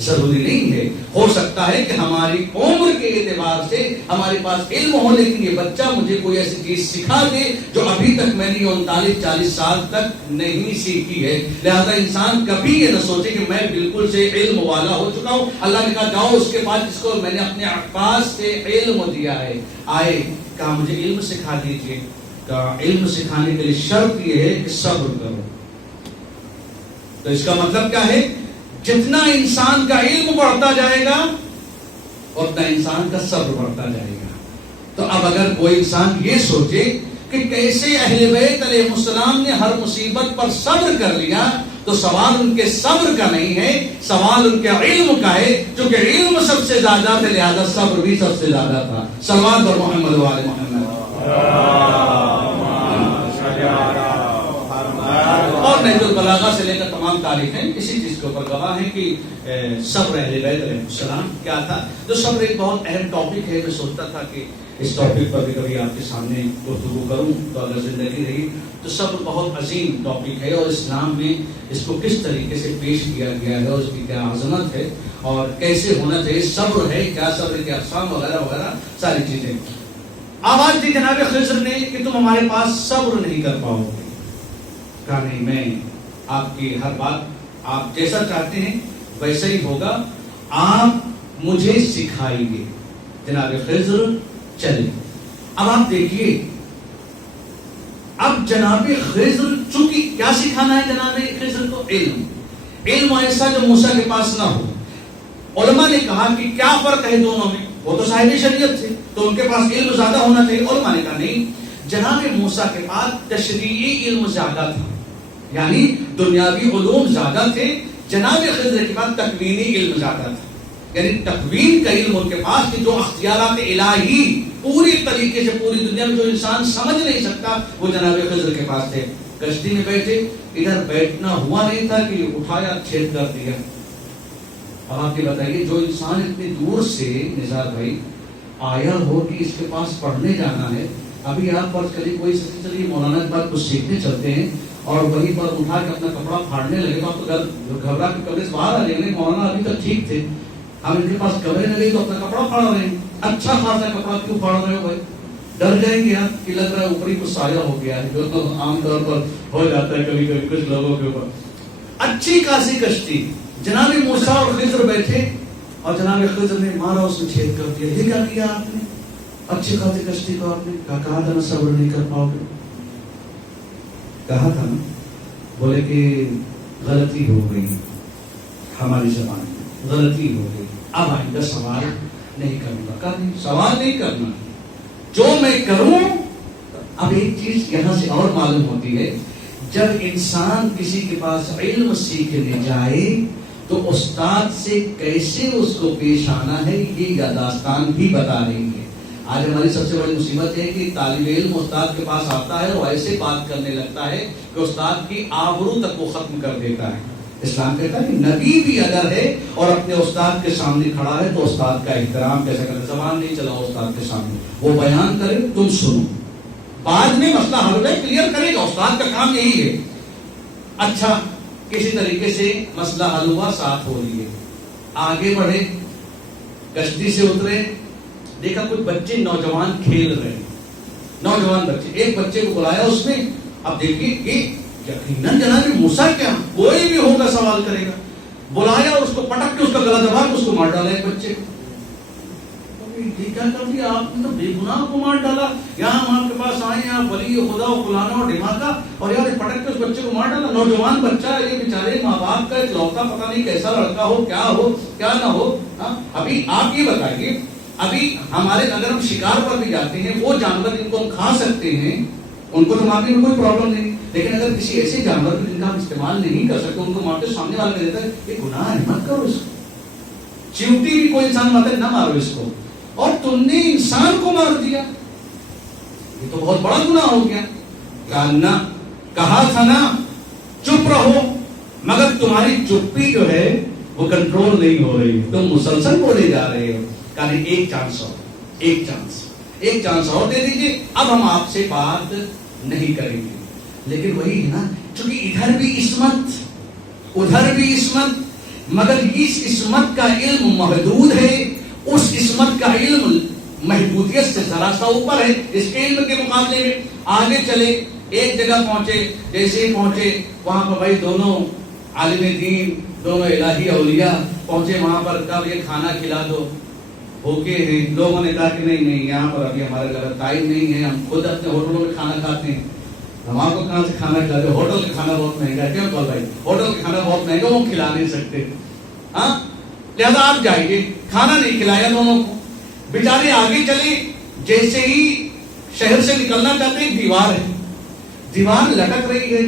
ضروری نہیں ہے. ہو سکتا ہے کہ ہماری عمر کے اعتبار سے ہمارے پاس علم ہو لیکن یہ بچہ مجھے کوئی ایسی چیز سکھا دے جو ابھی تک میں نے 39-40 سال تک نہیں سیکھی ہے. لہذا انسان کبھی یہ نہ سوچے کہ میں بالکل سے علم والا ہو چکا ہوں. اللہ نے کہا جاؤ اس کے بعد جس کو میں نے اپنے عباس سے علم دیا ہے. آئے کہا مجھے علم سکھا دیجیے. کہا علم سکھانے کے لیے شرط یہ ہے کہ صبر کرو. تو اس کا مطلب کیا ہے؟ جتنا انسان کا علم بڑھتا جائے گا اتنا انسان کا صبر بڑھتا جائے گا. تو اب اگر کوئی انسان یہ سوچے کہ کیسے اہل بیت علیہ السلام نے ہر مصیبت پر صبر کر لیا تو سوال ان کے صبر کا نہیں ہے، سوال ان کے علم کا ہے. چونکہ علم سب سے زیادہ تھا لہذا صبر بھی سب سے زیادہ تھا. صلوات اور محمد و آل محمد. اور نہج البلاغہ سے لے کر تمام تاریخیں اسی چیز کے اوپر گواہ ہیں کہ صبر اہل بیت علیہ السلام کیا تھا. تو صبر ایک بہت اہم ٹاپک ہے. میں سوچتا تھا کہ اس ٹاپک پر بھی کبھی آپ کے سامنے گفتگو کروں تو اگر زندگی رہی تو صبر بہت عظیم ٹاپک ہے اور اسلام میں اس کو کس طریقے سے پیش کیا گیا ہے اور اس کی کیا عظمت ہے اور کیسے ہونا چاہیے. صبر ہے کیا، صبر کے اقسام وغیرہ وغیرہ ساری چیزیں. آواز دی جناب خضر نے کہ تم ہمارے پاس صبر نہیں کر پاؤ گے. کہا نہیں، میں آپ کی ہر بات آپ جیسا چاہتے ہیں ویسا ہی ہوگا، آپ مجھے سکھائیں گے. جناب خضر چلے. اب آپ دیکھیے اب جناب خضر چونکہ کیا سکھانا ہے جناب خضر کو؟ علم ایسا جو موسیٰ کے پاس نہ ہو. علماء نے کہا کہ کیا فرق ہے دونوں میں؟ وہ تو صاحب شریعت تھے تو ان کے پاس علم زیادہ ہونا چاہیے. علماء نے کہا نہیں، جناب موسیٰ کے پاس تشریعی علم زیادہ تھا، یعنی دنیاوی علوم زیادہ تھے. جناب خضر کے پاس تکوینی علم زیادہ تھا، یعنی تکوین کا علم ان کے پاس کہ جو اختیارات الہی پوری طریقے سے پوری دنیا میں جو انسان سمجھ نہیں سکتا وہ جناب خضر کے پاس تھے. کشتی میں بیٹھے، ادھر بیٹھنا ہوا نہیں تھا کہ اٹھایا چھید کر دیا. اب آپ یہ بتائیے جو انسان اتنی دور سے نثار بھائی آیا ہو کہ اس کے پاس پڑھنے جانا ہے، ابھی آپ فرض کریے کوئی چلیے مولانا کے بعد کچھ سیکھنے چلتے ہیں اور وہیں پر اٹھا کے اپنا کپڑا پھاڑنے لگے تو آپ تو گھبرا کے کمرے سے باہر آ جائیں گے. مولانا ابھی تک ٹھیک تھے، اب ان کے پاس کمرے لگے تو اپنا کپڑا پھاڑ رہے ہیں. اچھا خاصا کپڑا کیوں پھاڑ رہے ہو بھائی؟ ڈر جائیں گے آپ کہ لگ رہا ہے اوپر ہی کچھ سایہ ہو گیا ہے، جو عام طور پر ہو جاتا ہے کبھی کبھی کچھ لوگوں کے اوپر. اچھی خاصی کشتی، جناب موسیٰ اور خضر بیٹھے اور جناب خضر نے مارا، اس نے چھید کر دیا. یہ کیا کیا آپ نے؟ اچھی خاصی کشتی کو آپ نے کہا تھا نا صبر نہیں کر پاؤ گے، کہا تھا نا. بولے کہ غلطی ہو گئی، ہماری زبان میں غلطی ہو گئی، اب آئندہ سوال نہیں کروں گا. سوال نہیں کرنا، جو میں کروں. اب ایک چیز یہاں سے اور معلوم ہوتی ہے، جب انسان کسی کے پاس علم سیکھنے جائے تو استاد سے کیسے اس کو پیش آنا ہے یہ داستان بھی بتا رہی ہے. آج ہماری سب سے بڑی مصیبت ہے کہ طالب علم استاد کے پاس آتا ہے اور ایسے بات کرنے لگتا ہے کہ استاد کی آبرو تک وہ ختم کر دیتا ہے. اسلام کہتا ہے کہ نبی بھی اگر ہے اور اپنے استاد کے سامنے کھڑا ہے تو استاد کا احترام کیسے کرے. زبان نہیں چلاؤ استاد کے سامنے, وہ بیان کرے تم سنو, بعد میں مسئلہ حل ہو جائے کلیئر کرے گا, استاد کا کام یہی ہے. اچھا کسی طریقے سے مسئلہ حل ہوا, ساتھ ہو لیے, آگے بڑھے, کشتی سے اترے, دیکھا کچھ بچے نوجوان کھیل رہے ہیں, نوجوان بچے. ایک بچے کو بلایا اس نے, اب دیکھیے کہ یقیناً جناب موسیٰ کیا کوئی بھی ہوگا سوال کرے گا, بلایا اور اس کو پٹک کے اس کا گلا دبا کے اس کو مار ڈالا ایک بچے کو. کیا کر دیا آپ نے, تو بے گناہ کو مار ڈالا. یہاں ہم آپ کے پاس آئے ہیں, آپ ولی خدا و فلانا اور ڈھماکا, اور یار پٹک کے اس بچے کو مار ڈالا. نوجوان بچہ, یہ بیچارے ماں باپ کا اکلوتا, پتہ نہیں کیسا لڑکا ہو کیا نہ ہو. ابھی آپ یہ بتائیے, ابھی ہمارے اگر ہم شکار پر بھی جاتے ہیں, وہ جانور جن کو ہم کھا سکتے ہیں ان کو تو مارنے میں کوئی پرابلم نہیں, لیکن اگر کسی ایسے جانور کو جن کا ہم استعمال نہیں کر سکتے ان کو مار کے سامنے والا کہہ دیتا ہے یہ گناہ ہے, مت کرو اس کو. چیونٹی بھی کوئی انسان مارتا ہے, نہ مارو اس کو, اور تم نے انسان کو مار دیا, یہ تو بہت بڑا گناہ ہو گیا. کہا تھا نا چپ رہو, مگر تمہاری چپی جو ہے وہ کنٹرول نہیں ہو رہی, تم مسلسل بولے جا رہے ہو. کہ ایک چانس اور دے دیجئے, اب ہم آپ سے بات نہیں کریں گے. لیکن وہی ہے نا, چونکہ ادھر بھی عصمت ادھر بھی عصمت, مگر اس عصمت کا علم محدود ہے, اس عصمت کا علم محدودیت سے ذرا سا اوپر ہے اس کے علم کے مقابلے میں. آگے چلے, ایک جگہ پہنچے, جیسے ہی پہنچے وہاں پر بھائی دونوں عالم دین, دونوں الہی اولیاء پہنچے وہاں پر, کب یہ کھانا کھلا دو, بھوکے ہیں. لوگوں نے کہا کہ نہیں یہاں پر ابھی ہمارے گھر ٹائم نہیں ہے, ہم خود اپنے ہوٹلوں میں کھانا کھاتے ہیں, ہم آپ کو کہاں سے کھانا کھلاتے, ہوٹل کا کھانا بہت مہنگا ہے. کیوں کال بھائی, ہوٹل کا کھانا بہت مہنگا, وہ کھلا نہیں سکتے, ہاں لہذا آپ جائیے. کھانا نہیں کھلایا دونوں کو, بیچارے آگے چلے. جیسے ہی شہر سے نکلنا چاہتے ہیں, دیوار ہے, دیوار لٹک رہی ہے.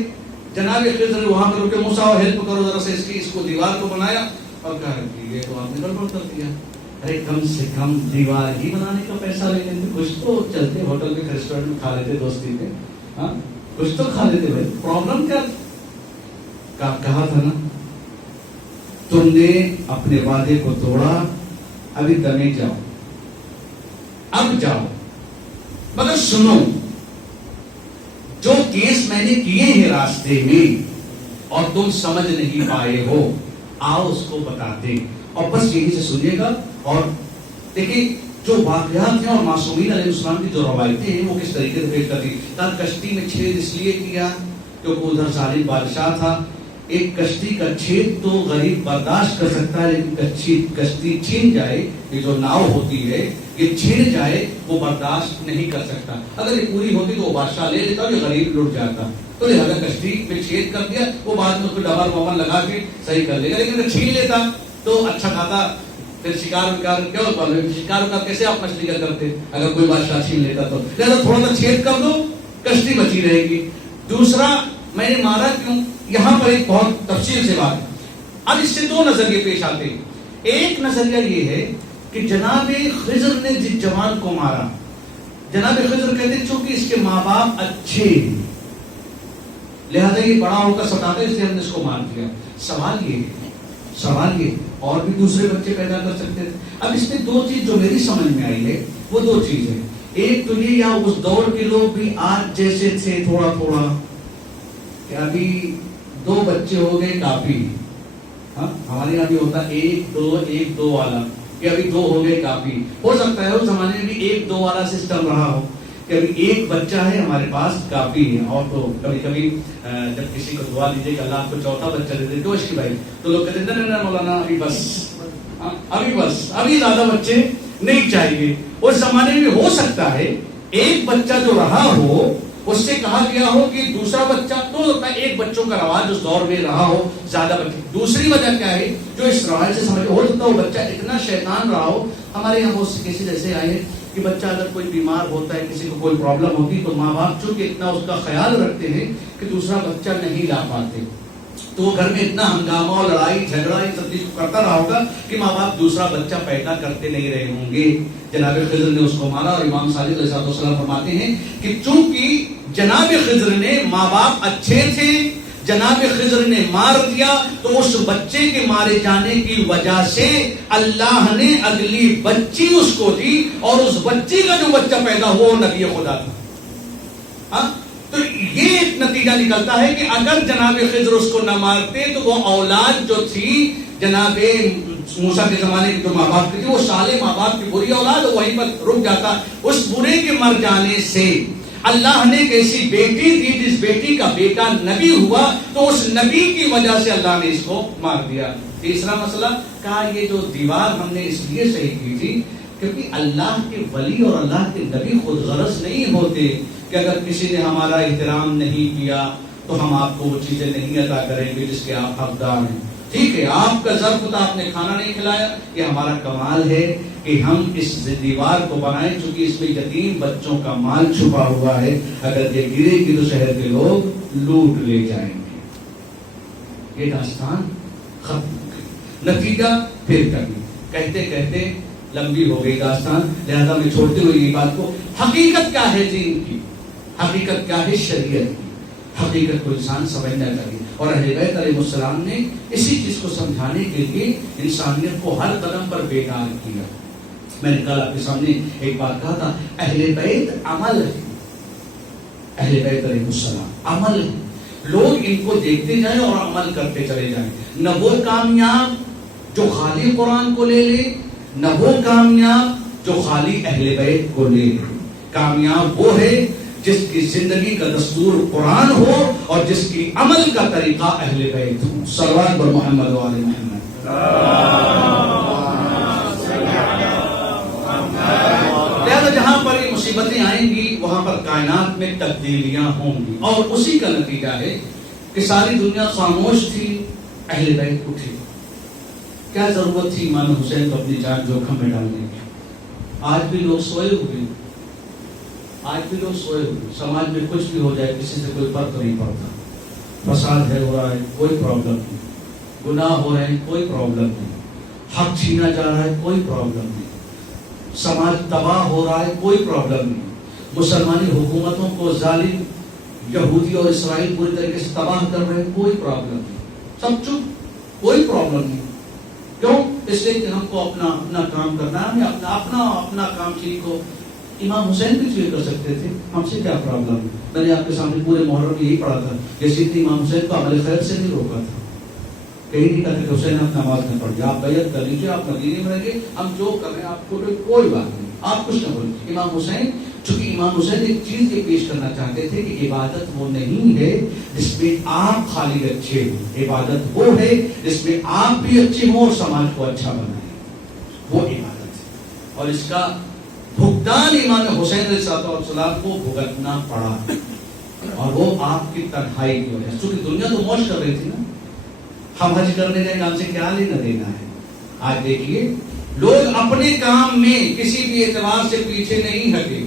جناب خضر وہاں پر رکے, موسیٰ ہیلپ کرو ذرا سے اس کو دیوار کو بنایا, اور کہا یہ تو آپ نے گڑبڑ کر دیا. ارے کم سے کم دیوار ہی بنانے کا پیسہ لے لیتے, کچھ تو چلتے, ہوٹل میں ریسٹورینٹ میں کھا لیتے دوستی پہ, ہاں کچھ تو کھا لیتے بھائی, پرابلم کیا. کہا تھا نا تم نے اپنے وعدے کو توڑا, ابھی تمہیں جاؤ, اب جاؤ, مگر سنو جو کیس میں نے کیے ہیں راستے میں اور تم سمجھ نہیں پائے ہو, آؤ اس کو بتاتے. اور بس یہی سے سنیے گا. اور دیکھیں جو واقعات ہیں اور معصومین علیہ السلام کی جو روایتیں ہیں وہ کس طریقے سے پیش کرتی. کشتی میں چھید اس لیے کیا کیونکہ ادھر ظالم بادشاہ تھا. ایک کشتی کا چھید تو غریب برداشت کر سکتا ہے, لیکن کشتی چھین جائے, یہ جو ناؤ ہوتی ہے یہ چھین جائے, وہ برداشت نہیں کر سکتا. اگر یہ پوری ہوتی تو وہ بادشاہ لے لیتا, یہ غریب لٹ جاتا. تو لہذا کشتی میں چھید کر دیا, وہ بعد میں اس کو ڈبل وبل لگا کے صحیح کر لے گا. لیکن اگر چھین لیتا تو اچھا کھاتا, پھر شکار کیسے آپ مچھلی کا کرتے اگر کوئی بادشاہ چھین لیتا تو. لہذا تھوڑا سا چھید کر دو, کشتی بچی رہے گی. دوسرا, میں نے مارا کیوں, یہاں پر ایک بہت تفصیل سے بات ہے. اب اس سے دو نظریے پیش آتے ہیں. ایک نظریہ یہ ہے کہ جناب خضر نے جس جوان کو مارا, جناب خضر کہتے ہیں چونکہ اس کے ماں باپ اچھے ہیں لہذا یہ بڑا ہو کر ستاتا ہے, اس لیے ہم نے اس کو مار دیا. سوال یہ اور بھی دوسرے بچے پیدا کر سکتے تھے. اب اس میں دو چیز جو میری سمجھ میں آئی ہے وہ دو چیز ہے. ایک تو یہ, یا اس دور کے لوگ بھی آج جیسے تھے تھوڑا تھوڑا, کہ ابھی دو بچے ہو گئے کافی. ہاں ہمارے یہاں بھی ہوتا ایک دو والا, کہ ابھی دو ہو گئے کافی. ہو سکتا ہے اس زمانے میں بھی ایک دو والا سسٹم رہا ہو کہ ابھی ایک بچہ ہے ہمارے پاس کافی ہے. اور تو کبھی کبھی جب کسی کو دعا دیجیے کہ اللہ آپ کو چوتھا بچہ دے دے کوشش بھائی, تو لوگ کہتے ہیں نہیں مولانا ابھی بس ابھی زیادہ بچے نہیں چاہیے. اس زمانے میں ہو سکتا ہے ایک بچہ جو رہا ہو اس سے کہا گیا ہو کہ دوسرا بچہ, تو ہوتا ہے ایک بچوں کا رواج اس دور میں رہا ہو زیادہ بچے. دوسری وجہ کیا ہے جو اس رواج سے سمجھ, ہو سکتا ہے وہ بچہ اتنا شیطان رہا ہو. ہمارے یہاں بہت سے کیسز ایسے آئے ہیں کہ بچہ اگر کوئی بیمار ہوتا ہے, کسی کو کوئی پرابلم ہوتی, تو ماں باپ چونکہ اتنا اس کا خیال رکھتے ہیں کہ دوسرا بچہ نہیں لا پاتے. تو وہ گھر میں اتنا ہنگامہ اور لڑائی جھگڑا یہ سب چیز کرتا رہا ہوگا کہ ماں باپ دوسرا بچہ پیدا کرتے نہیں رہے ہوں گے. جناب خضر نے اس کو مارا اور امام صادق علیہ السلام فرماتے ہیں کہ چونکہ جناب خضر نے ماں باپ اچھے تھے, جناب خضر نے مار دیا, تو اس بچے کے مارے جانے کی وجہ سے اللہ نے اگلی بچی اس کو دی, اور اس بچی کا جو بچہ پیدا ہوا وہ نبی خدا تھا. تو یہ ایک نتیجہ نکلتا ہے کہ اگر جناب خضر اس کو نہ مارتے تو وہ اولاد جو تھی جناب موسیٰ کے زمانے کی جو ماں باپ کی تھی, وہ صالح ماں باپ کی بری اولاد وہیں پر رک جاتا. اس برے کے مر جانے سے اللہ نے ایک ایسی بیٹی دی جس بیٹی کا بیٹا نبی ہوا, تو اس نبی کی وجہ سے اللہ نے اس کو مار دیا. تیسرا مسئلہ کہا یہ جو دیوار ہم نے اس لیے صحیح کی تھی کیونکہ اللہ کے ولی اور اللہ کے نبی خود غرض نہیں ہوتے کہ اگر کسی نے ہمارا احترام نہیں کیا تو ہم آپ کو وہ چیزیں نہیں عطا کریں گے جس کے آپ حقدار ہیں. ٹھیک ہے, آپ کا ظرف تھا, آپ نے کھانا نہیں کھلایا, یہ ہمارا کمال ہے کہ ہم اس دیوار کو بنائیں چونکہ اس میں یتیم بچوں کا مال چھپا ہوا ہے, اگر یہ گرے گی تو شہر کے لوگ لوٹ لے جائیں گے. یہ داستان ختم ہو گئی. نتیجہ پھر کبھی کہتے کہتے لمبی ہو گئی داستان, لہذا میں چھوڑتے ہوئے یہ بات کو, حقیقت کیا ہے دین کی, حقیقت کیا ہے شریعت کی, حقیقت کو انسان سمجھنا چاہیے. اور اہل بیت علیہ السلام نے اسی چیز کو سمجھانے کے لیے انسانیت کو ہر قدم پر بیدار کیا. میں نے کل آپ کے سامنے ایک بات کہا تھا, اہل بیت عمل ہے, اہل بیت علیہ السلام عمل ہے. لوگ ان کو دیکھتے جائیں اور عمل کرتے چلے جائیں. نہ وہ کامیاب جو خالی قرآن کو لے لے, نہ وہ کامیاب جو خالی اہل بیت کو لے لے. کامیاب وہ ہے جس کی زندگی کا دستور قرآن ہو اور جس کی عمل کا طریقہ اہل بیت ہو. صلوات بر محمد و آل محمد. لہذا جہاں پر یہ مصیبتیں آئیں گی وہاں پر کائنات میں تبدیلیاں ہوں گی, اور اسی کا نتیجہ ہے کہ ساری دنیا خاموش تھی, اہل بیت اٹھی. کیا ضرورت تھی امام حسین کو اپنی جان جوکھم میں ڈالنے کی؟ آج بھی لوگ سوئے ہوئے, آج بھی لوگ سوئے ہوئے. سماج میں کچھ بھی ہو جائے کسی سے کوئی فرق نہیں پڑتا. فساد ہے ہو رہا ہے کوئی پرابلم نہیں, گناہ ہو رہے ہیں کوئی پرابلم نہیں, حق چھینا جا رہا ہے کوئی پرابلم نہیں, سماج تباہ ہو رہا ہے کوئی پرابلم نہیں, مسلمانی حکومتوں کو ظالم یہودی اور اسرائیل پوری طریقے سے تباہ کر رہے ہیں کوئی پرابلم نہیں, سب چپ, کوئی پرابلم نہیں. کیوں؟ اس لیے کہ ہم کو اپنا کام کرنا ہے, ہمیں اپنا کام ٹھیک ہو. امام حسین بھی یہ کر سکتے تھے, ہم سے کیا پرابلم ہے؟ میں نے آپ کے سامنے پورے محرم میں یہی پڑھا تھا کہ سیدنا امام حسین کو عمل خیر سے نہیں روکا تھا. کہیں نہیں کہتے کہ حسین آپ نماز نہ پڑھیے, آپ بیعت کر لیجیے, آپ مدینے میں رہیے, ہم جو کر رہے ہیں آپ کو کوئی بات نہیں, آپ کچھ نہ بولیں. امام حسین, چونکہ امام حسین ایک چیز یہ پیش کرنا چاہتے تھے کہ عبادت وہ نہیں ہے جس میں آپ خالی اچھے ہوں, عبادت وہ ہے جس میں آپ بھی اچھے ہوں اور سماج کو اچھا بنائیں, وہ عبادت ہے. اور اس کا بھگتان امام حسین علیہ السلام کو بھگتنا پڑا, اور وہ آپ کی تنہائی کی وجہ سے. چونکہ دنیا تو موج کر رہی تھی نا, ہم حج کرنے جائیں ہم سے کیا لینا دینا ہے. آج دیکھیے لوگ اپنے کام میں کسی بھی اعتبار سے پیچھے نہیں ہٹے,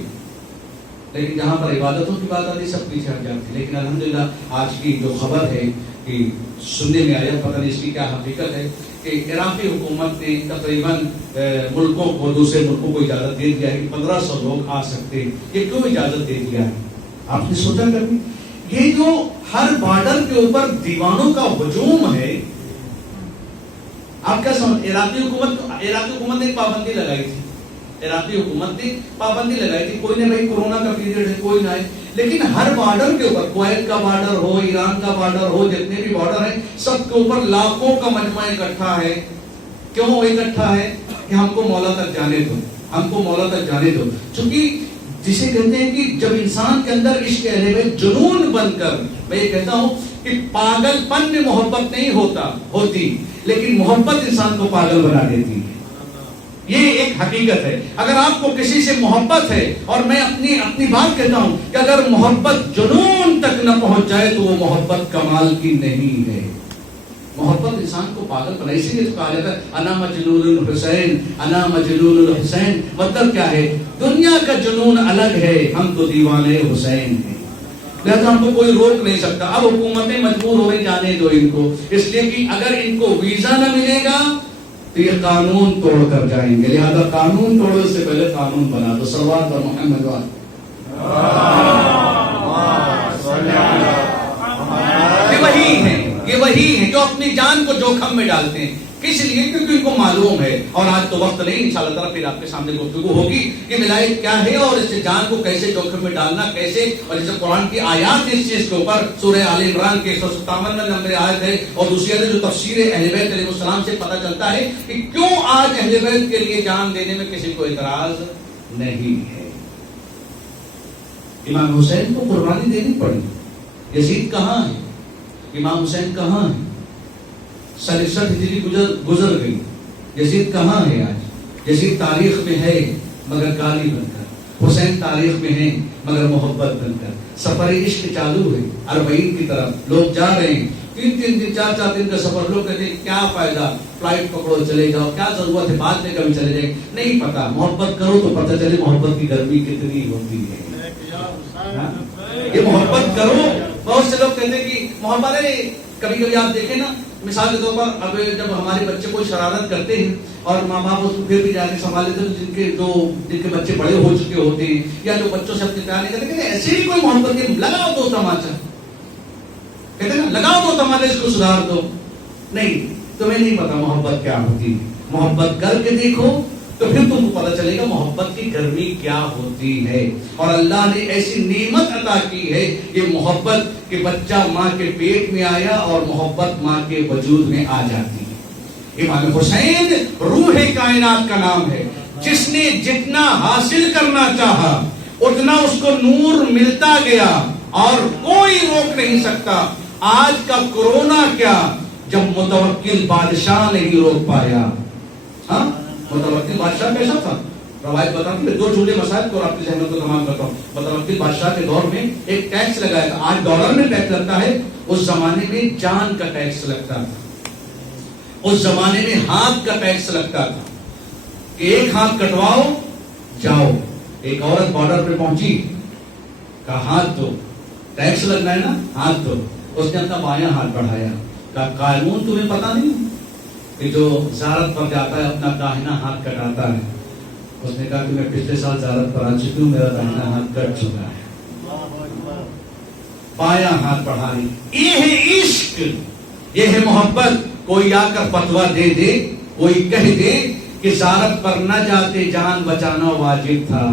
لیکن جہاں پر عبادتوں کی بات آتی سب پیچھے ہٹ جاتے. لیکن الحمدللہ آج کی جو خبر ہے کہ سننے میں آیا, پتہ نہیں اس کی کیا حقیقت ہے, کہ عراقی حکومت نے تقریباً ملکوں کو, دوسرے ملکوں کو اجازت دے دیا ہے کہ 1500 لوگ آ سکتے ہیں. یہ کیوں اجازت دے دیا ہے؟ آپ نے سوچا کبھی؟ یہ جو ہر بارڈر کے اوپر دیوانوں کا ہجوم ہے, آپ کیا سمجھ, عراقی حکومت نے پابندی لگائی تھی, عراقی حکومت نے پابندی لگائی تھی, کوئی نے بھائی کورونا کا پیریڈ ہے کوئی نہ ہے, لیکن ہر بارڈر کے اوپر, کویت کا بارڈر ہو, ایران کا بارڈر ہو, جتنے بھی بارڈر ہیں سب کے اوپر لاکھوں کا مجمع اکٹھا ہے. کیوں اکٹھا ہے؟ کہ ہم کو مولا تک جانے دو, ہم کو مولا تک جانے دو. چونکہ جسے کہتے ہیں کہ جب انسان کے اندر عشق اہل بیت جنون بن کر, میں یہ کہتا ہوں کہ پاگل پن میں محبت نہیں ہوتی, لیکن محبت انسان کو پاگل بنا دیتی ہے. یہ ایک حقیقت ہے. اگر آپ کو کسی سے محبت ہے, اور میں اپنی بات کہتا ہوں کہ اگر محبت جنون تک نہ پہنچ جائے تو وہ محبت کمال کی نہیں ہے. محبت انسان کو پاگل بنا, اسی لیے کہا جاتا ہے انا مجنون الحسین, انا مجنون الحسین. مطلب کیا ہے؟ دنیا کا جنون الگ ہے, ہم تو دیوانے حسین ہیں. لہذا ہم کو کوئی روک نہیں سکتا. اب حکومتیں مجبور ہو گئی جانے دو ان کو, اس لیے کہ اگر ان کو ویزا نہ ملے گا تو یہ قانون توڑ کر جائیں گے. لہذا قانون توڑنے سے پہلے قانون بنا دو. صلوات بر محمد وعلی. یہ وہی ہیں جو اپنی جان کو جوخم میں ڈالتے ہیں. کس لیے؟ کیونکہ ان کو معلوم ہے. اور آج تو وقت نہیں, انشاءاللہ تعالیٰ پھر آپ کے سامنے گفتگو ہوگی کہ ولایت کیا ہے اور اس سے جان کو کیسے جوخم میں ڈالنا کیسے. اور جیسے قرآن کی آیات اس چیز کے اوپر سورہ آل عمران کے 157 نمبر آیت ہے, اور دوسری آیت جو تفسیر اہل بیت علیہ السلام سے پتہ چلتا ہے کہ کیوں آج اہل بیت کے لیے جان دینے میں کسی کو اعتراض نہیں ہے. امام حسین کو قربانی دینی پڑی. یزید کہاں ہے؟ امام حسین کہاں ہے؟ 67 ہجری گزر گئی. یزید کہاں ہے آج؟ یزید تاریخ میں ہے مگر گالی بن کر, حسین تاریخ میں ہے مگر محبت بن کر. سفر عشق چالو ہے اربعین کی طرف, لوگ جا رہے ہیں. 3 دن 4 دن کا سفر. لوگ کہتے ہیں کیا فائدہ, فلائٹ پکڑو چلے جاؤ, کیا ضرورت ہے بعد میں کبھی چلے جائیں. نہیں پتا, محبت کرو تو پتہ چلے محبت کی گرمی کتنی ہوتی ہے. یہ محبت کرو. بہت سے لوگ کہتے ہیں کہ محبت ہے. کبھی کبھی آپ دیکھیں نا, مثال کے طور پر اب جب ہمارے بچے کوئی شرارت کرتے ہیں اور ماں باپ اس کو پھر بھی جا کے سنبھال لیتے ہیں, جن کے بچے بڑے ہو چکے ہوتے ہیں یا جو بچوں سے اپنے پیار نہیں کرتے, ایسے ہی کوئی محبت نہیں, لگاؤ دو تماچا, کہتے ہیں نا لگاؤ دو تماچا اس کو سدھار دو. نہیں, تمہیں نہیں پتا محبت کیا ہوتی ہے. محبت کر کے دیکھو تو پھر تم کو پتہ چلے گا محبت کی گرمی کیا ہوتی ہے. اور اللہ نے ایسی نعمت عطا کی ہے یہ محبت کہ بچہ ماں کے پیٹ میں آیا اور محبت ماں کے وجود میں آ جاتی ہے. امام حسین روح کائنات کا نام ہے. جس نے جتنا حاصل کرنا چاہا اتنا اس کو نور ملتا گیا اور کوئی روک نہیں سکتا. آج کا کورونا کیا, جب متوکل بادشاہ نہیں روک پایا. ہاں, متوکل بادشاہ کیسا تھا؟ روایت بتاتی ہے. 2 جھوٹے مسائل کو آپ کی ذہن کو تمام کرتا ہوں. متوکل بادشاہ کے دور میں ایک ٹیکس لگایا تھا. آج ڈالر میں ٹیکس لگتا ہے, اس زمانے میں جان کا ٹیکس لگتا تھا. اس زمانے میں ہاتھ کا ٹیکس لگتا تھا کہ ایک ہاتھ کٹواؤ جاؤ. ایک عورت بارڈر پہ پہنچی, کہا ہاتھ دو, ٹیکس لگنا ہے نا, ہاتھ دو. اس نے اپنا بایاں ہاتھ بڑھایا, کہا قانون تمہیں پتا نہیں کہ جو زیارت پر جاتا ہے اپنا داہنا ہاتھ کٹاتا ہے. اس نے کہا کہ میں پچھلے سال زیارت پر آ چکی ہوں, میرا داہنا ہاتھ کٹ چکا ہے. بایاں ہاتھ بڑھا رہی. یہ ہے عشق, یہ ہے محبت. کوئی آ کر فتویٰ دے دے, کوئی کہہ دے کہ زیارت پر نہ جاتے جان بچانا واجب تھا.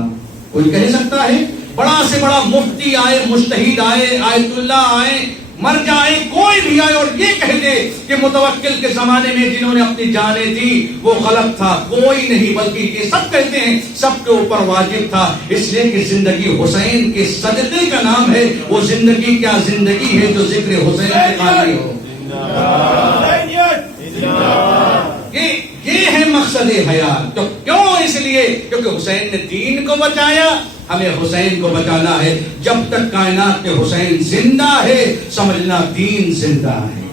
کوئی کہہ سکتا ہے؟ بڑا سے بڑا مفتی آئے, مجتہد آئے, آیت اللہ آئے, مر جائے, کوئی بھی آئے اور یہ کہہ دے کہ متوکل کے زمانے میں جنہوں نے اپنی جانیں دی وہ غلط تھا, کوئی نہیں. بلکہ یہ سب کہتے ہیں سب کے اوپر واجب تھا. اس لیے کہ زندگی حسین کے صدقے کا نام ہے. وہ زندگی کیا زندگی ہے جو ذکر حسین کے قائل ہو. یہ ہے مقصد حیات. تو کیوں؟ اس لیے کیونکہ حسین نے دین کو بچایا, ہمیں حسین کو بچانا ہے. جب تک کائنات میں حسین زندہ ہے سمجھنا دین زندہ ہے.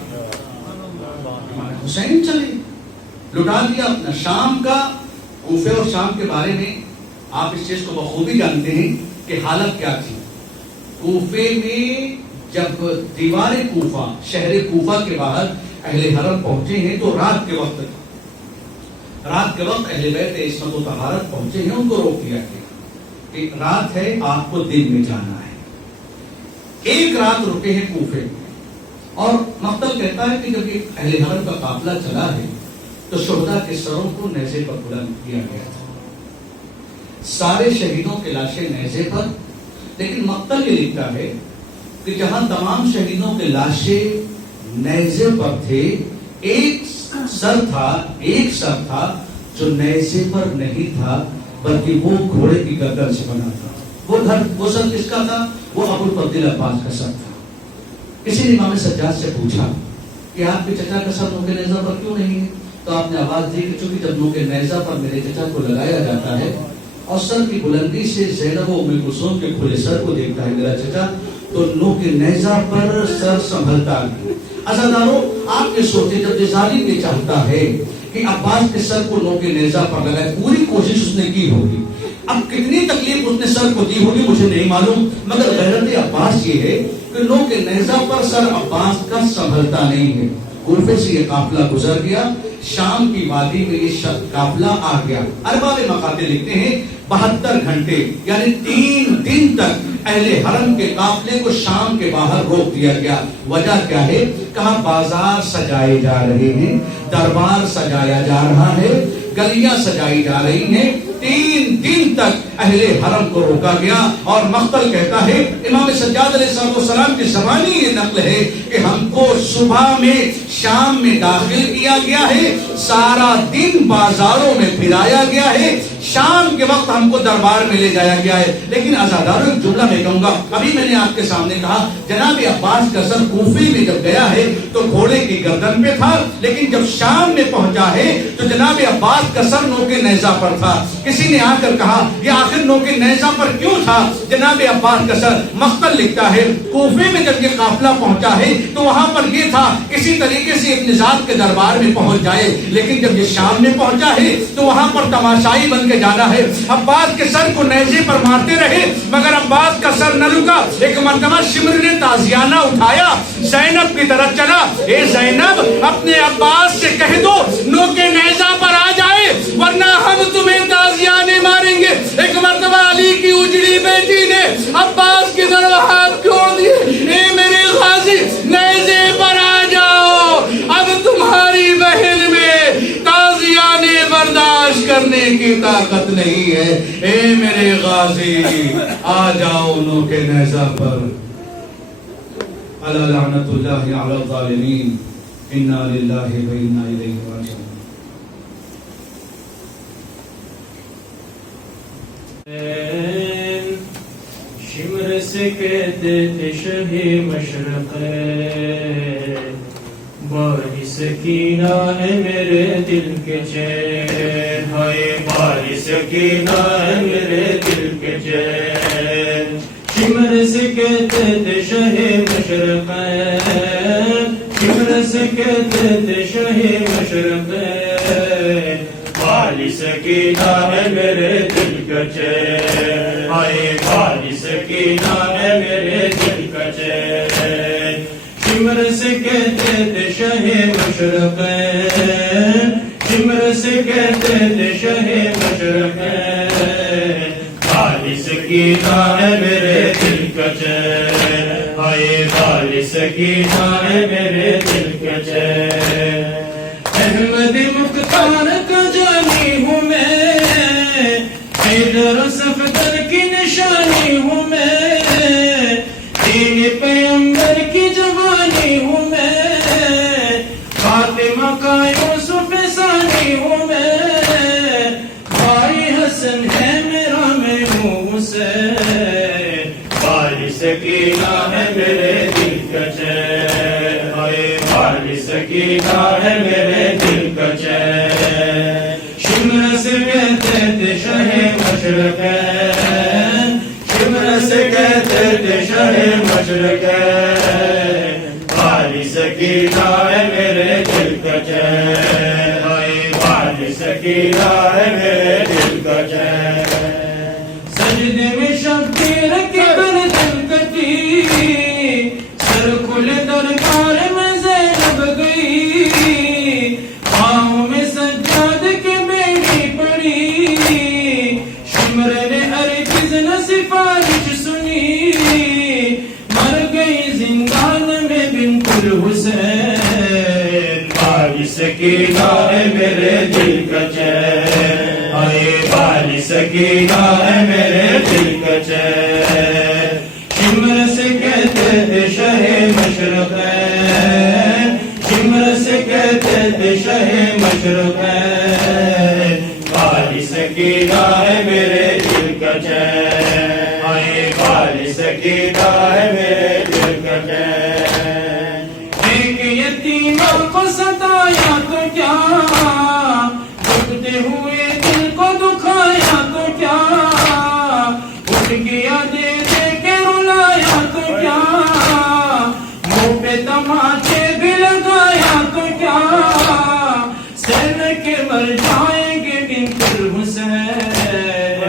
حسین چلے لٹا دیا اپنا. شام کا, کوفے اور شام کے بارے میں آپ اس چیز کو بخوبی جانتے ہیں کہ حالت کیا تھی. کوفے میں جب دیوار کوفہ, شہر کوفہ کے باہر اہل حرم پہنچے ہیں تو رات کے وقت تھا. رات کے وقت اہل بیت عصمت و طہارت پہنچے ہیں, ان کو روک دیا گیا کہ رات ہے, آپ کو دن میں جانا ہے. ایک رات رکے ہیں کوفے میں. اور مقتل کہتا ہے کہ جب اہل حرم کا قافلہ چلا ہے تو شہداء کے سروں کو نیزے پر بلند کیا گیا تھا. سارے شہیدوں کے لاشیں نیزے پر, لیکن مقتل یہ لکھتا ہے کہ جہاں تمام شہیدوں کے لاشیں نیزے پر تھے, ایک سر تھا جو نیزے پر نہیں تھا بلکہ وہ گھوڑے کی گردن سے بنا تھا. وہ سر کس کا تھا؟ وہ ابو الفضل عباس کا سر تھا. کسی نے امام سجاد سے پوچھا کہ آپ کے چچا کا سر نوک نیزہ پر کیوں نہیں ہے؟ تو آپ نے آواز دی کہ چونکہ جب نوک نیزہ پر میرے چچا کو لگایا جاتا ہے اور سر کی بلندی سے زینب و ام کلثوم کے کھلے سر کو دیکھتا ہے میرا چچا, تو نوک نیزہ پر سر سنبھلتا نہیں. عزادارو, آپ یہ سوچیں جب یہ ظالم یہ چاہتا ہے کہ عباس کے سر کو نوک نیزہ پر لگائے, پوری کوشش اس نے کی ہوگی. اب کتنی تکلیف اس نے سر کو دی ہوگی مجھے نہیں معلوم، مگر غیرت عباس یہ ہے کہ لوگ کے نیزہ پر سر عباس کا سنبھلتا نہیں ہے۔ کوفے سے یہ قافلہ گزر گیا، شام کی وادی میں یہ قافلہ آ گیا۔ ارباب مقاتل لکھتے ہیں 72 گھنٹے یعنی 3 دن تک اہل حرم کے قافلے کو شام کے باہر روک دیا گیا۔ وجہ کیا ہے؟ کہاں بازار سجائے جا رہے ہیں، دربار سجایا جا رہا ہے، گلیاں سجائی جا رہی ہیں۔ 3 دن تک اہل حرم کو روکا گیا، اور مقتل کہتا ہے، امام سجاد علیہ السلام کی زبانی یہ نقل ہے کہ ہم کو صبح میں شام میں داخل کیا گیا ہے، سارا دن بازاروں میں پھرایا گیا ہے، شام کے وقت ہم کو دربار میں لے جایا گیا ہے۔ لیکن عزاداروں ایک جملہ میں کہوں گا، ابھی میں نے آپ کے سامنے کہا جناب عباس کا سر کوفے میں جب گیا ہے تو گھوڑے کی گردن پہ تھا، لیکن جب شام میں پہنچا ہے تو جناب عباس کا سر نوکے نیزہ پر تھا۔ کسی نے آ کر کہا یہ آخر نوکے نیزہ پر کیوں تھا جناب عباس کا سر؟ مقتل لکھتا ہے کوفے میں جب یہ قافلہ پہنچا ہے تو وہاں پر یہ تھا کسی طریقے سے ابن ذات کے دربار میں پہنچ جائے، لیکن جب یہ شام میں پہنچا ہے تو وہاں پر تماشائی بن کے جانا ہے۔ عباس کے سر کو نیزے پر مارتے رہے مگر عباس کا سر نہ رکا۔ ایک مرتبہ شمر نے تازیانہ اٹھایا، زینب کی طرف چلا، اے زینب اپنے عباس سے کہہ دو نوکے نیزہ پر آ جائے ورنہ ہم تمہیں تازیانے ماریں گے۔ ایک مرتبہ علی کی اجڑی بیٹی نے عباس کی طرف ہاتھ جوڑ دیے، اے میرے غازی نیزے پر آ جاؤ، اب تمہاری بہن میں تازیانے برداشت کرنے کی طاقت نہیں ہے، اے میرے غازی آ جاؤ نوکے نیزہ پر۔ الا لعنت اللہ علی الظالمین، انا للہ و انا الیہ راجعون۔ شمر سے کہتے تھے شہ مشرق، باری سکینہ ہے میرے دل کے چین، ہائے باری سکینہ ہے میرے دل کے چین۔ شمر سے کہتے تھے شہ مشرق، شمر سے کہتے تھے شہ مشرق، باری سکینہ ہے میرے دل کا چین، ہائے باری سکینہ ہے میرے دل کا چین۔ شمر سے کہتے تھے شہ مشرق، شمر سے کہتے تھے شہ مشرق، باری سکینہ ہے میرے دل کا چین، ہائے باری سکینہ ہے میرے دل کا چین۔ احمد مختار کا جانی ہوں میں، حیدر صفدر کی نشانی ہوں میں، دین پیغمبر کی جوانی ہوں میں، فاطمہ کا یوسف ثانی ہوں میں، بھائی حسن ہے میرا میں ہوں حسین، باری سکینہ ہے میرے دل کا چین، ہائے باری سکینہ ہے میرے دل کا چین۔ شمر سے کہتے تھے شہ مشرق، شمر سے کہتے تھے شہ مشرق، باری سکینہ ہے میرے دل کا چین، ہائے باری سکینہ ہے میرے دل کا چین۔ سجدے میں شبیر کی گردن کٹی، سر کھلے دربار میں زینب گئی، پاؤں میں سجاد کی بیڑی پڑی، شمر نے ہرگز نہ سفارش سنی، مر گئی زندان میں بنت الحسین، باری سکینہ ہے میرے دل کا چین، ہائے باری سکینہ ہے میرے دل کا چین۔ شمر سے کہتے تھے شہ مشرق، شمر سے کہتے تھے شہ مشرق، باری سکینہ ہے میرے دل کا چین، ہائے باری سکینہ ہے میرے دل کا چین۔ ایک یتیمہ کو ستایا تو کیا، دکھتے ہوئے دل کو دکھایا تو کیا، اٹھ گیا دے دے کے رلایا تو کیا، منہ پہ تماچے بھی لگایا تو کیا، سر کے مر جائیں گے بنت الحسین،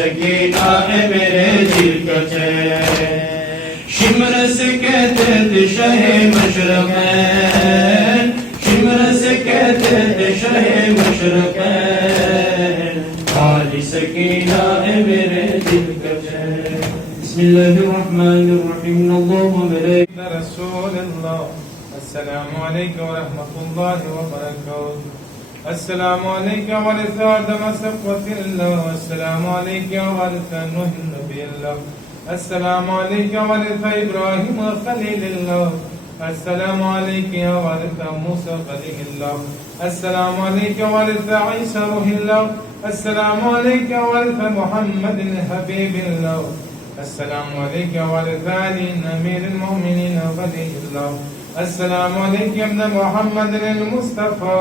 سکینہ ہے میرے دل کا چین شمر سے کہتے تھے شہ مشرقین شمر سے کہتے تھے شہ مشرقین خالی سکینہ ہے میرے دل کا چین بسم اللہ الرحمن الرحیم اللہم ملائکہ رسول اللہ السلام علیکم ورحمۃ اللہ وبرکاتہ السلام علیکم ورث آدم صفوة اللہ السلام علیکم ورث نوح نبی اللہ السلام علیکم ورث ابراہیم خلیل اللہ السلام علیکم ورث موسیٰ کلیم اللہ السلام علیکم ورث عیسیٰ روح اللہ السلام علیکم ورث محمد حبیب اللہ السلام علیکم ورث علی امیر المؤمنین ولی اللہ السلام علیکم ابن محمد المصطفى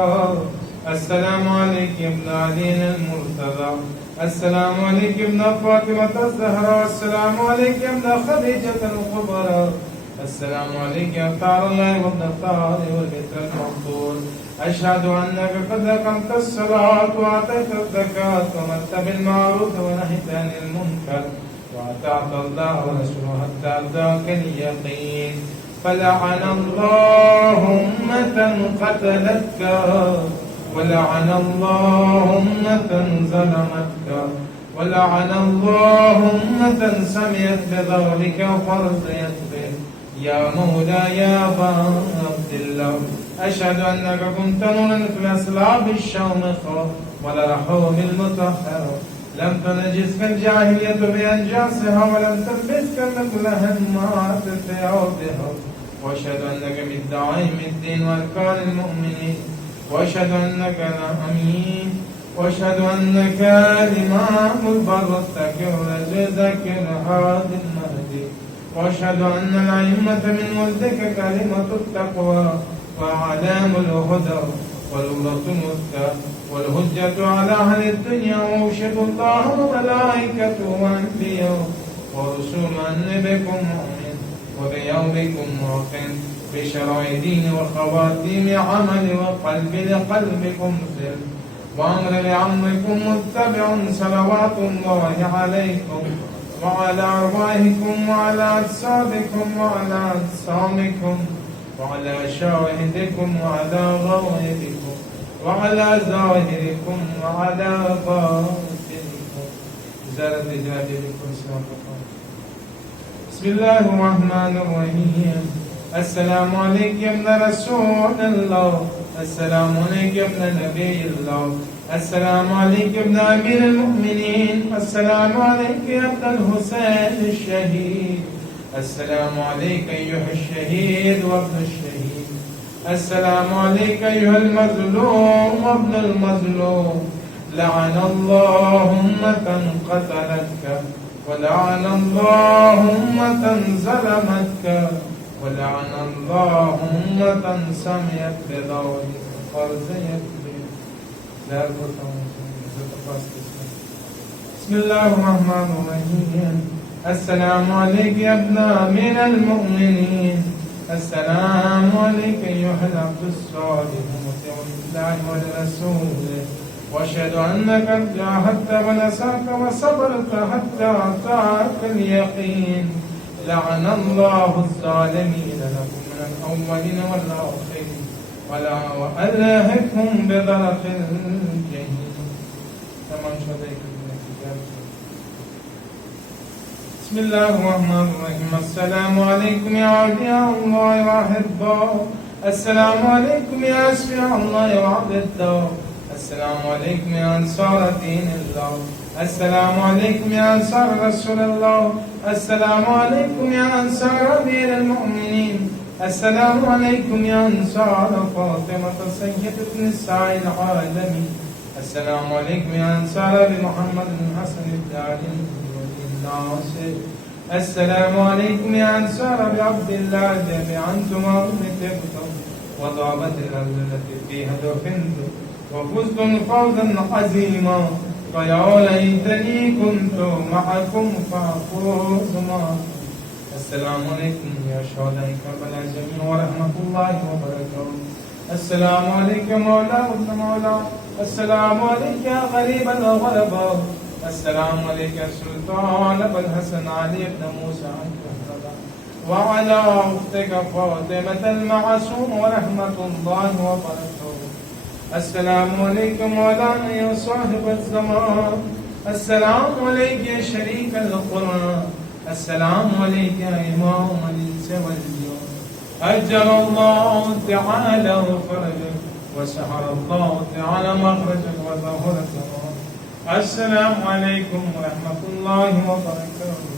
السلام علیکم ابن علی المرتضى السلام علیکم ابن فاطمة الزہرا السلام علیکم ابن خدیجة الكبرى السلام علیکم اختار اللہ وابن اختار والبتر المقبول اشہد انک قد اقمت الصلاة وآتيت الزکاة وامرت بالمعروف ونهيت عن المنکر وأطعت الله ورسوله حتى أتاك اليقين فلعن الله أمة قتلتك ولعن الله أمة ظلمتك ولعن الله أمة سمعت بذلك وفرضيت به يا مولاي يا أبا عبد الله أشهد أنك كنت نورا في الأصلاب الشامخة والرحوم المطهرة لم تنجسك الجاهلية بأنجاسها ولم تلبسك مثل همات ثيابها وأشهد أنك من دعائم الدين وأركان المؤمنين وأشهد أنك الأمين وأشهد أنك الإمام البر الذكر الذكر الهادي المهدي وأشهد أن الأئمة من ولدك كلمة التقوى وأعلام الهدى والأولى الوثقى والهجة على أهل الدنيا وأوشد الله وملائكته وأنبياءه ورسل أن بكم مؤمن وبيومكم موقن بشرع دين وخواتيم عمل وقلب لقلبكم سر وأمر لعمكم متبع صلوات الله عليكم وعلى أرواحكم وعلى أجسادكم وعلى أجسامكم وعلى شاهدكم وعلى غائبكم وعلى ظاهركم وعلى باطنكم زارت إجابة بكم سلام بسم الله الرحمن الرحيم السلام عليك يا ابن رسول الله السلام عليك يا ابن نبي الله السلام عليك يا ابن أمير المؤمنين السلام عليك يا ابن الحسين الشهيد السلام عليك أيها الشهيد وابن الشهيد السلام عليك أيها المظلوم وابن المظلوم لعن الله أمة قتلتك ولعن الله أمة ظلمتك ولعن الله أمة سمعت بذلك فرزيت به بسم الله الرحمن الرحيم السلام عليك يا ابن أمير المؤمنين السلام عليك أيها العبد الصالح مطيع لله ولرسوله وأشهد أنك جاهدت ونصرت وصبرت حتى أتاك اليقين لعن الله الظالمين لكم من الأولين والآخرين وألهكم بضرف الجحيم تمام شديك بسم الله الرحمن الرحيم السلام عليكم يا أولياء الله وأحباؤه السلام عليكم يا أشفياء الله وعبده السلام عليكم يا أنصار دين الله السلام عليكم يا أنصار رسول الله السلام عليكم يا أنصار أمير المؤمنين السلام عليكم يا أنصار فاطمة سيدة نساء العالمين السلام عليكم يا أنصار محمد الحسن الداري الناصر السلام عليكم يا أنصار بعبد الله جميعا ومتبتم وضابت الأرض التي فيها دفنتم وفزتم فوزا عظيما فيا ليتني كنت معكم فأفوز معكم السلام عليكم يا شهداء كربلاء جميعا ورحمة الله وبركاته السلام عليكم مولا ابن مولا السلام عليك يا غريب الغرباء السلام عليك سلطان أبا الحسن علي بن موسى وعلى أختك فاطمة المعصوم ورحمة الله وبركاته. السلام عليكم مولانا يا صاحب الزمان. السلام عليك يا شريك القرآن. السلام عليك يا إمام الإنس والجن. أجل الله تعالى فرجك وسهر الله تعالى مخرجك وظهر زمان. السلام عليكم ورحمة الله وبركاته.